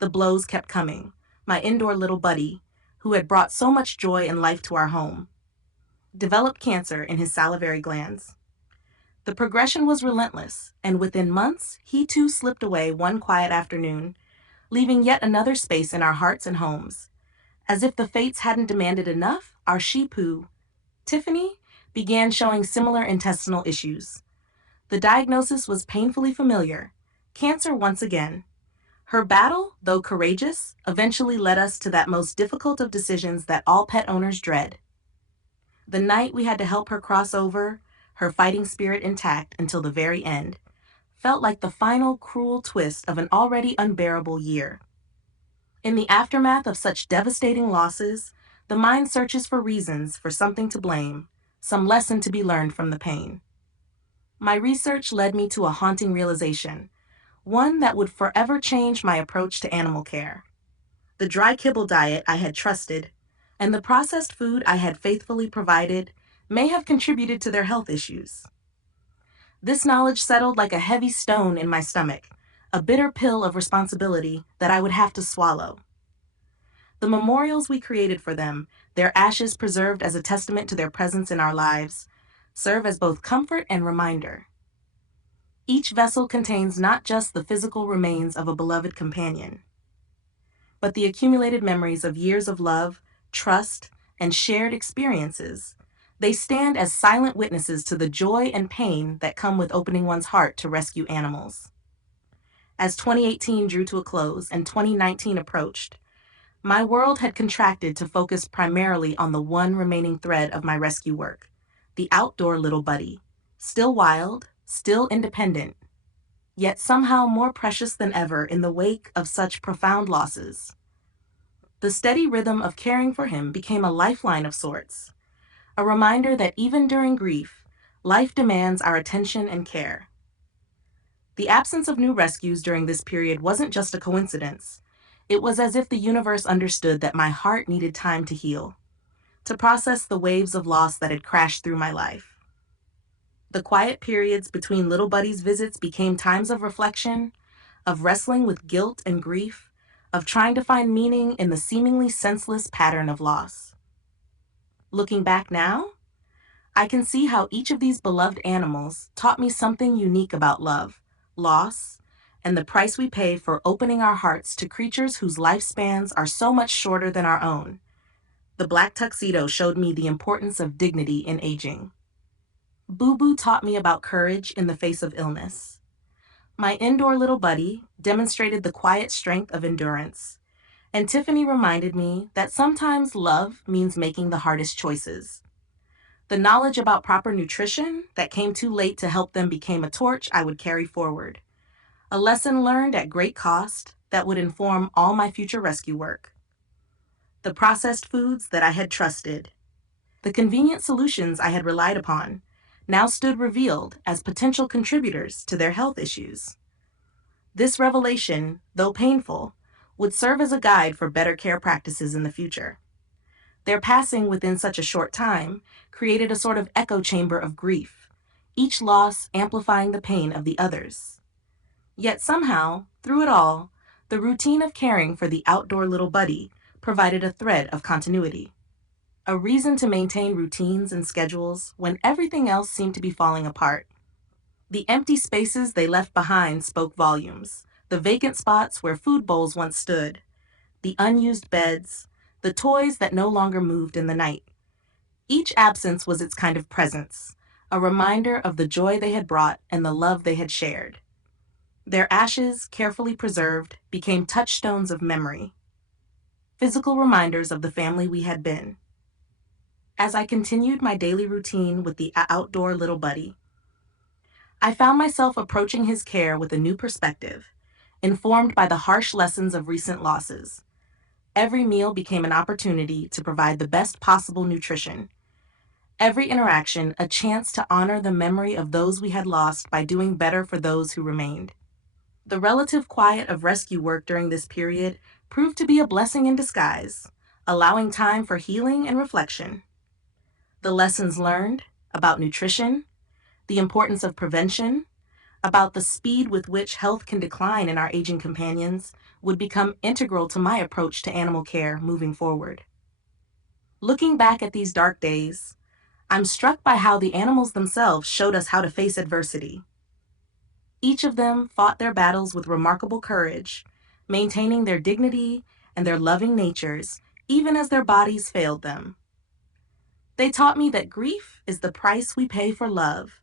The blows kept coming. My indoor little Buddy, who had brought so much joy and life to our home, developed cancer in his salivary glands. The progression was relentless, and within months, he too slipped away one quiet afternoon, leaving yet another space in our hearts and homes. As if the fates hadn't demanded enough, our Shih-Poo, Tiffany, began showing similar intestinal issues. The diagnosis was painfully familiar: cancer once again. Her battle, though courageous, eventually led us to that most difficult of decisions that all pet owners dread. The night we had to help her cross over, her fighting spirit intact until the very end, felt like the final cruel twist of an already unbearable year. In the aftermath of such devastating losses, the mind searches for reasons, for something to blame, some lesson to be learned from the pain. My research led me to a haunting realization, one that would forever change my approach to animal care. The dry kibble diet I had trusted, and the processed food I had faithfully provided, may have contributed to their health issues. This knowledge settled like a heavy stone in my stomach, a bitter pill of responsibility that I would have to swallow. The memorials we created for them, their ashes preserved as a testament to their presence in our lives, serve as both comfort and reminder. Each vessel contains not just the physical remains of a beloved companion, but the accumulated memories of years of love, trust, and shared experiences. They stand as silent witnesses to the joy and pain that come with opening one's heart to rescue animals. As 2018 drew to a close and 2019 approached, my world had contracted to focus primarily on the one remaining thread of my rescue work: the outdoor little buddy, still wild, still independent, yet somehow more precious than ever in the wake of such profound losses. The steady rhythm of caring for him became a lifeline of sorts, a reminder that even during grief, life demands our attention and care. The absence of new rescues during this period wasn't just a coincidence. It was as if the universe understood that my heart needed time to heal, to process the waves of loss that had crashed through my life. The quiet periods between Little Buddy's visits became times of reflection, of wrestling with guilt and grief, of trying to find meaning in the seemingly senseless pattern of loss. Looking back now, I can see how each of these beloved animals taught me something unique about love, loss, and the price we pay for opening our hearts to creatures whose lifespans are so much shorter than our own. The black tuxedo showed me the importance of dignity in aging. Boo Boo taught me about courage in the face of illness. My indoor little buddy demonstrated the quiet strength of endurance, and Tiffany reminded me that sometimes love means making the hardest choices. The knowledge about proper nutrition that came too late to help them became a torch I would carry forward, a lesson learned at great cost that would inform all my future rescue work. The processed foods that I had trusted, the convenient solutions I had relied upon, now stood revealed as potential contributors to their health issues. This revelation, though painful, would serve as a guide for better care practices in the future. Their passing within such a short time created a sort of echo chamber of grief, each loss amplifying the pain of the others. Yet somehow, through it all, the routine of caring for the outdoor little buddy provided a thread of continuity, a reason to maintain routines and schedules when everything else seemed to be falling apart. The empty spaces they left behind spoke volumes: the vacant spots where food bowls once stood, the unused beds, the toys that no longer moved in the night. Each absence was its kind of presence, a reminder of the joy they had brought and the love they had shared. Their ashes, carefully preserved, became touchstones of memory, physical reminders of the family we had been. As I continued my daily routine with the outdoor little buddy, I found myself approaching his care with a new perspective, informed by the harsh lessons of recent losses. Every meal became an opportunity to provide the best possible nutrition. Every interaction a chance to honor the memory of those we had lost by doing better for those who remained. The relative quiet of rescue work during this period proved to be a blessing in disguise, allowing time for healing and reflection. The lessons learned about nutrition, the importance of prevention, about the speed with which health can decline in our aging companions, would become integral to my approach to animal care moving forward. Looking back at these dark days, I'm struck by how the animals themselves showed us how to face adversity. Each of them fought their battles with remarkable courage, maintaining their dignity and their loving natures, even as their bodies failed them. They taught me that grief is the price we pay for love,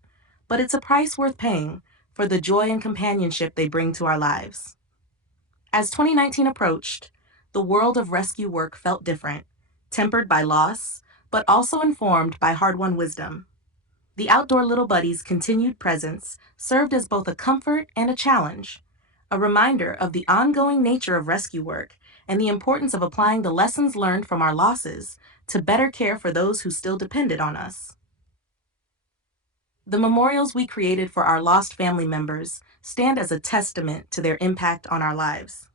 but it's a price worth paying for the joy and companionship they bring to our lives. As 2019 approached, the world of rescue work felt different, tempered by loss, but also informed by hard-won wisdom. The outdoor Little Buddy's continued presence served as both a comfort and a challenge, a reminder of the ongoing nature of rescue work and the importance of applying the lessons learned from our losses to better care for those who still depended on us. The memorials we created for our lost family members stand as a testament to their impact on our lives.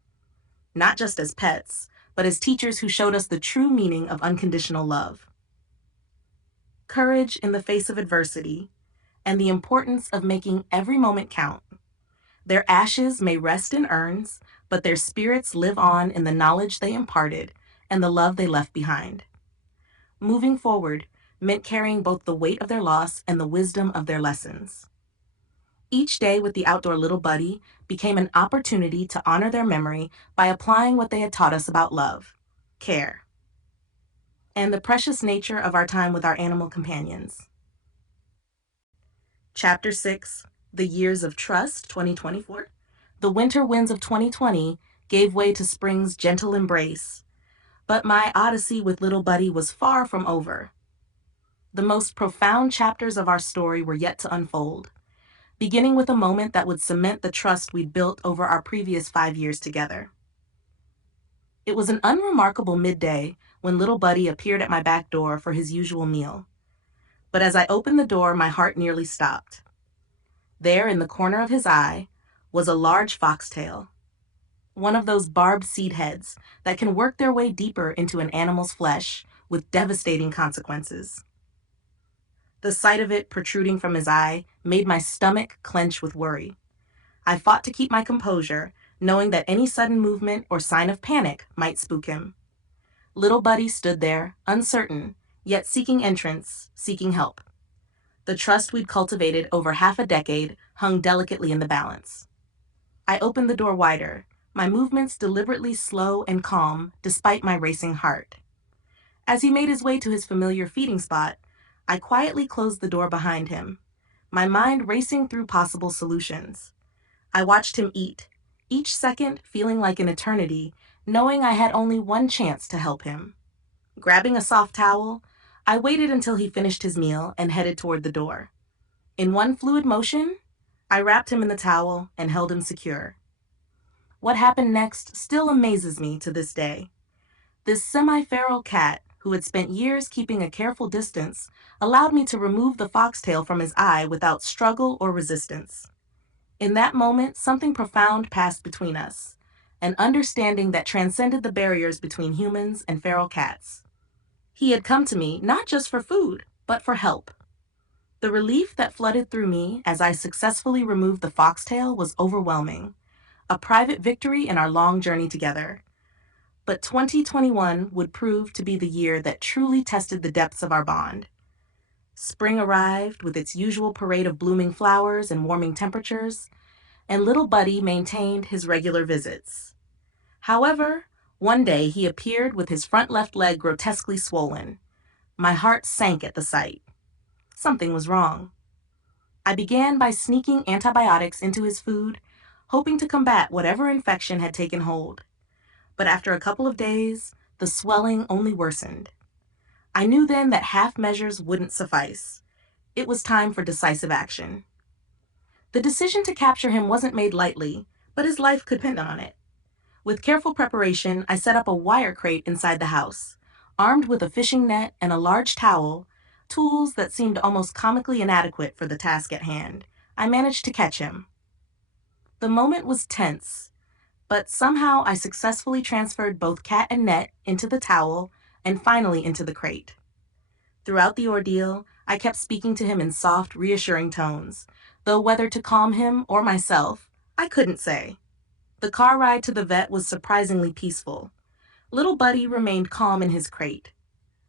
Not just as pets, but as teachers who showed us the true meaning of unconditional love. Courage in the face of adversity, and the importance of making every moment count. Their ashes may rest in urns, but their spirits live on in the knowledge they imparted and the love they left behind. Moving forward meant carrying both the weight of their loss and the wisdom of their lessons. Each day with the outdoor Little Buddy became an opportunity to honor their memory by applying what they had taught us about love, care, and the precious nature of our time with our animal companions. Chapter 6, The Years of Trust, 2024. The winter winds of 2020 gave way to spring's gentle embrace, but my odyssey with Little Buddy was far from over. The most profound chapters of our story were yet to unfold, beginning with a moment that would cement the trust we'd built over our previous 5 years together. It was an unremarkable midday when Little Buddy appeared at my back door for his usual meal. But as I opened the door, my heart nearly stopped. There, in the corner of his eye, was a large foxtail, one of those barbed seed heads that can work their way deeper into an animal's flesh with devastating consequences. The sight of it protruding from his eye made my stomach clench with worry. I fought to keep my composure, knowing that any sudden movement or sign of panic might spook him. Little Buddy stood there, uncertain, yet seeking entrance, seeking help. The trust we'd cultivated over half a decade hung delicately in the balance. I opened the door wider, my movements deliberately slow and calm despite my racing heart. As he made his way to his familiar feeding spot, I quietly closed the door behind him, my mind racing through possible solutions. I watched him eat, each second feeling like an eternity, knowing I had only one chance to help him. Grabbing a soft towel, I waited until he finished his meal and headed toward the door. In one fluid motion, I wrapped him in the towel and held him secure. What happened next still amazes me to this day. This semi-feral cat, who had spent years keeping a careful distance, allowed me to remove the foxtail from his eye without struggle or resistance. In that moment, something profound passed between us, an understanding that transcended the barriers between humans and feral cats. He had come to me not just for food, but for help. The relief that flooded through me as I successfully removed the foxtail was overwhelming, a private victory in our long journey together. But 2021 would prove to be the year that truly tested the depths of our bond. Spring arrived with its usual parade of blooming flowers and warming temperatures, and Little Buddy maintained his regular visits. However, one day he appeared with his front left leg grotesquely swollen. My heart sank at the sight. Something was wrong. I began by sneaking antibiotics into his food, hoping to combat whatever infection had taken hold. But after a couple of days, the swelling only worsened. I knew then that half measures wouldn't suffice. It was time for decisive action. The decision to capture him wasn't made lightly, but his life could depend on it. With careful preparation, I set up a wire crate inside the house. Armed with a fishing net and a large towel, tools that seemed almost comically inadequate for the task at hand, I managed to catch him. The moment was tense, but somehow I successfully transferred both cat and net into the towel and finally into the crate. Throughout the ordeal, I kept speaking to him in soft, reassuring tones, though whether to calm him or myself, I couldn't say. The car ride to the vet was surprisingly peaceful. Little Buddy remained calm in his crate.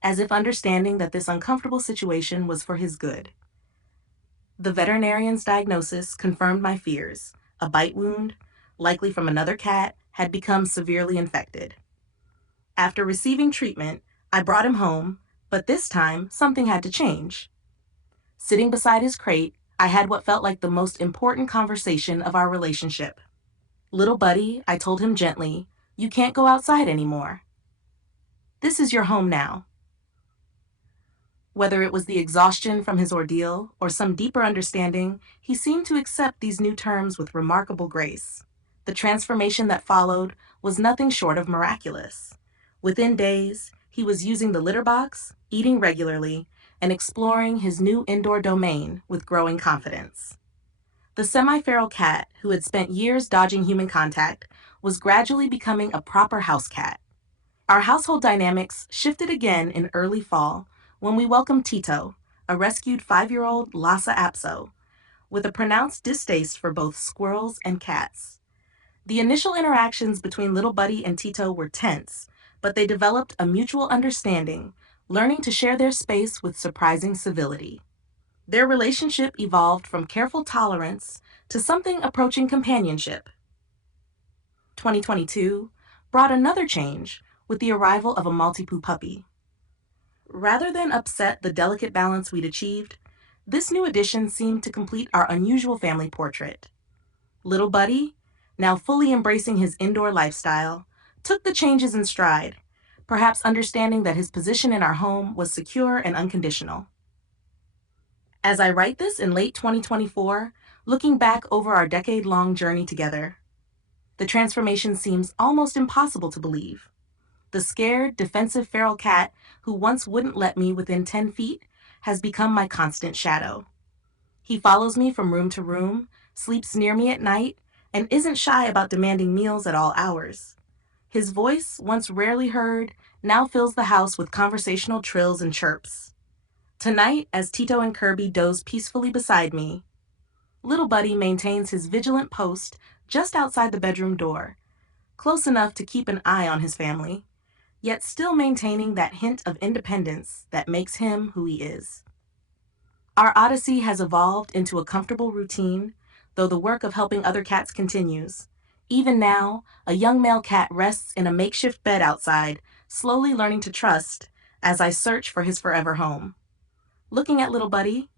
as if understanding that this uncomfortable situation was for his good. The veterinarian's diagnosis confirmed my fears. A bite wound, likely from another cat, had become severely infected. After receiving treatment, I brought him home, but this time something had to change. Sitting beside his crate, I had what felt like the most important conversation of our relationship. "Little buddy," I told him gently, "you can't go outside anymore. This is your home now." Whether it was the exhaustion from his ordeal or some deeper understanding, he seemed to accept these new terms with remarkable grace. The transformation that followed was nothing short of miraculous. Within days, he was using the litter box, eating regularly, and exploring his new indoor domain with growing confidence. The semi-feral cat, who had spent years dodging human contact, was gradually becoming a proper house cat. Our household dynamics shifted again in early fall when we welcomed Tito, a rescued 5-year-old Lhasa Apso, with a pronounced distaste for both squirrels and cats. The initial interactions between Little Buddy and Tito were tense, but they developed a mutual understanding, learning to share their space with surprising civility. Their relationship evolved from careful tolerance to something approaching companionship. 2022 brought another change with the arrival of a Maltipoo puppy. Rather than upset the delicate balance we'd achieved, this new addition seemed to complete our unusual family portrait. Little Buddy, now fully embracing his indoor lifestyle, took the changes in stride, perhaps understanding that his position in our home was secure and unconditional. As I write this in late 2024, looking back over our decade-long journey together, the transformation seems almost impossible to believe. The scared, defensive feral cat who once wouldn't let me within 10 feet has become my constant shadow. He follows me from room to room, sleeps near me at night, and isn't shy about demanding meals at all hours. His voice, once rarely heard, now fills the house with conversational trills and chirps. Tonight, as Tito and Kirby doze peacefully beside me, Little Buddy maintains his vigilant post just outside the bedroom door, close enough to keep an eye on his family, yet still maintaining that hint of independence that makes him who he is. Our odyssey has evolved into a comfortable routine, though the work of helping other cats continues. Even now, a young male cat rests in a makeshift bed outside, slowly learning to trust as I search for his forever home. Looking at Little Buddy,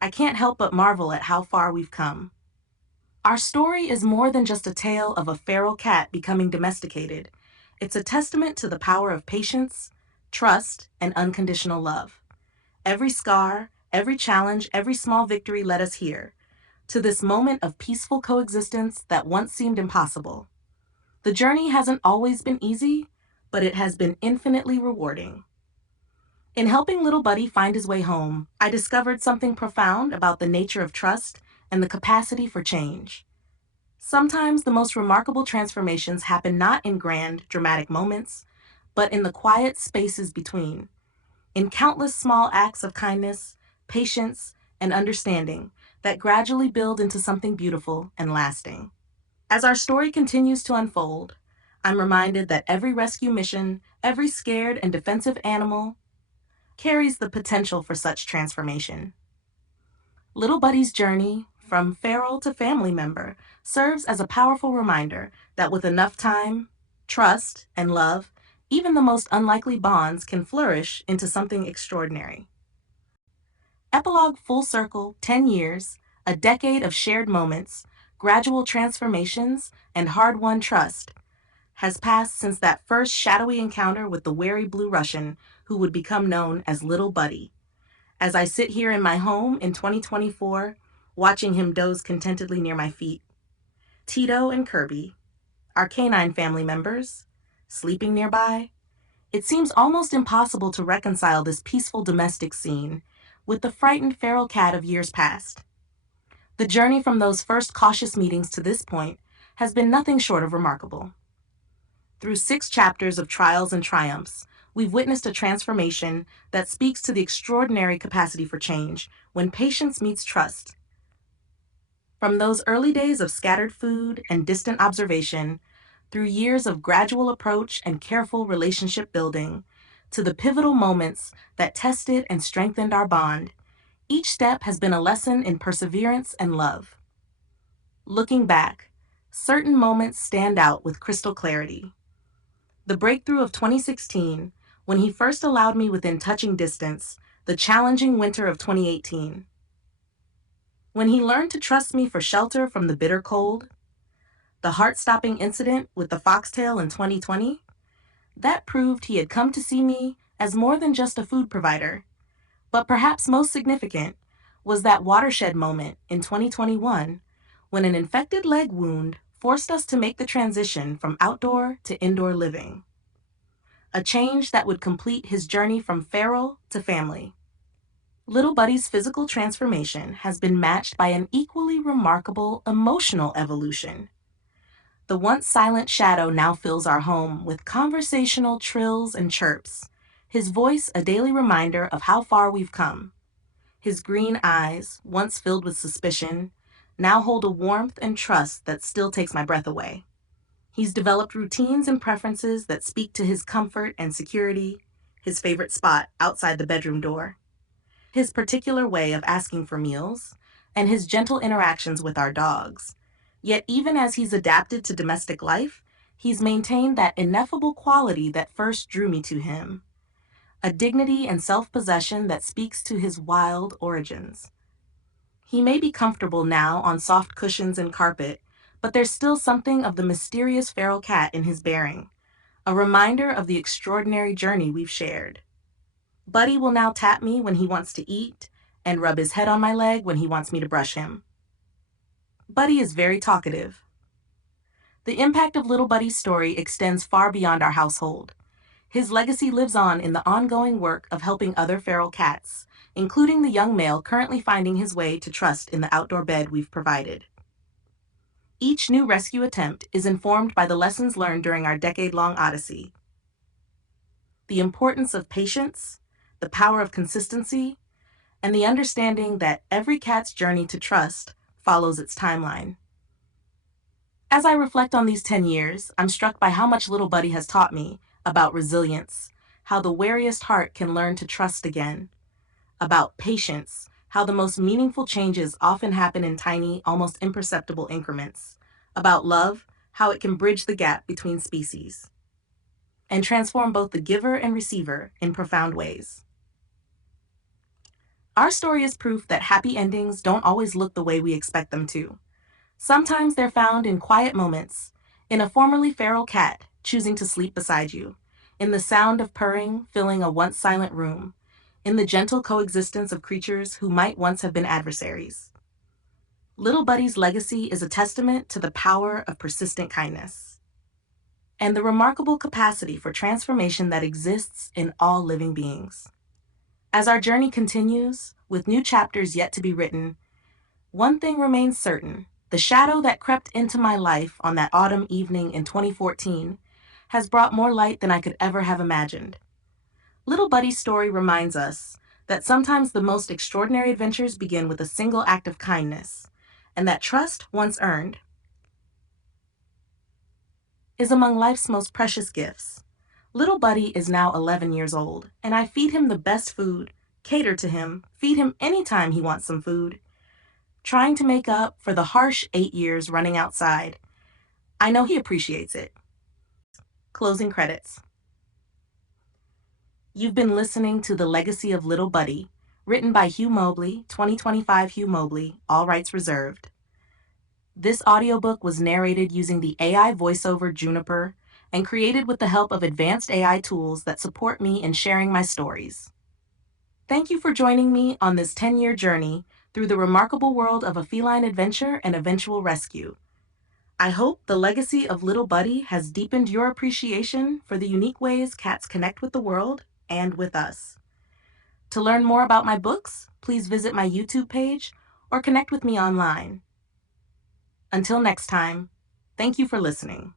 I can't help but marvel at how far we've come. Our story is more than just a tale of a feral cat becoming domesticated. It's a testament to the power of patience, trust, and unconditional love. Every scar, every challenge, every small victory led us here, to this moment of peaceful coexistence that once seemed impossible. The journey hasn't always been easy, but it has been infinitely rewarding. In helping Little Buddy find his way home, I discovered something profound about the nature of trust and the capacity for change. Sometimes the most remarkable transformations happen not in grand, dramatic moments, but in the quiet spaces between, in countless small acts of kindness, patience, and understanding that gradually build into something beautiful and lasting. As our story continues to unfold, I'm reminded that every rescue mission, every scared and defensive animal, carries the potential for such transformation. Little Buddy's journey, from feral to family member, serves as a powerful reminder that with enough time, trust, and love, even the most unlikely bonds can flourish into something extraordinary. Epilogue full circle, 10 years, a decade of shared moments, gradual transformations, and hard-won trust has passed since that first shadowy encounter with the wary Blue Russian who would become known as Little Buddy. As I sit here in my home in 2024, watching him doze contentedly near my feet, Tito and Kirby, our canine family members, sleeping nearby, it seems almost impossible to reconcile this peaceful domestic scene with the frightened feral cat of years past. The journey from those first cautious meetings to this point has been nothing short of remarkable. Through 6 chapters of trials and triumphs, we've witnessed a transformation that speaks to the extraordinary capacity for change when patience meets trust. From those early days of scattered food and distant observation, through years of gradual approach and careful relationship building, to the pivotal moments that tested and strengthened our bond, each step has been a lesson in perseverance and love. Looking back, certain moments stand out with crystal clarity. The breakthrough of 2016, when he first allowed me within touching distance, the challenging winter of 2018, when he learned to trust me for shelter from the bitter cold, the heart-stopping incident with the foxtail in 2020, that proved he had come to see me as more than just a food provider. But perhaps most significant was that watershed moment in 2021 when an infected leg wound forced us to make the transition from outdoor to indoor living. A change that would complete his journey from feral to family. Little Buddy's physical transformation has been matched by an equally remarkable emotional evolution. The once silent shadow now fills our home with conversational trills and chirps, his voice a daily reminder of how far we've come. His green eyes, once filled with suspicion, now hold a warmth and trust that still takes my breath away. He's developed routines and preferences that speak to his comfort and security, his favorite spot outside the bedroom door, his particular way of asking for meals, and his gentle interactions with our dogs. Yet even as he's adapted to domestic life, he's maintained that ineffable quality that first drew me to him, a dignity and self-possession that speaks to his wild origins. He may be comfortable now on soft cushions and carpet, but there's still something of the mysterious feral cat in his bearing, a reminder of the extraordinary journey we've shared. Buddy will now tap me when he wants to eat and rub his head on my leg when he wants me to brush him. Buddy is very talkative. The impact of Little Buddy's story extends far beyond our household. His legacy lives on in the ongoing work of helping other feral cats, including the young male currently finding his way to trust in the outdoor bed we've provided. Each new rescue attempt is informed by the lessons learned during our decade-long odyssey. The importance of patience, the power of consistency, and the understanding that every cat's journey to trust follows its timeline. As I reflect on these 10 years, I'm struck by how much Little Buddy has taught me about resilience, how the wariest heart can learn to trust again, about patience, how the most meaningful changes often happen in tiny, almost imperceptible increments, about love, how it can bridge the gap between species, and transform both the giver and receiver in profound ways. Our story is proof that happy endings don't always look the way we expect them to. Sometimes they're found in quiet moments, in a formerly feral cat choosing to sleep beside you, in the sound of purring filling a once silent room, in the gentle coexistence of creatures who might once have been adversaries. Little Buddy's legacy is a testament to the power of persistent kindness and the remarkable capacity for transformation that exists in all living beings. As our journey continues, with new chapters yet to be written, one thing remains certain. The shadow that crept into my life on that autumn evening in 2014 has brought more light than I could ever have imagined. Little Buddy's story reminds us that sometimes the most extraordinary adventures begin with a single act of kindness, and that trust, once earned, is among life's most precious gifts. Little Buddy is now 11 years old, and I feed him the best food, cater to him, feed him anytime he wants some food, trying to make up for the harsh 8 years running outside. I know he appreciates it. Closing credits. You've been listening to The Legacy of Little Buddy, written by Hugh Mobley, 2025 Hugh Mobley, all rights reserved. This audiobook was narrated using the AI voiceover Juniper and created with the help of advanced AI tools that support me in sharing my stories. Thank you for joining me on this 10-year journey through the remarkable world of a feline adventure and eventual rescue. I hope the legacy of Little Buddy has deepened your appreciation for the unique ways cats connect with the world and with us. To learn more about my books, please visit my YouTube page or connect with me online. Until next time, thank you for listening.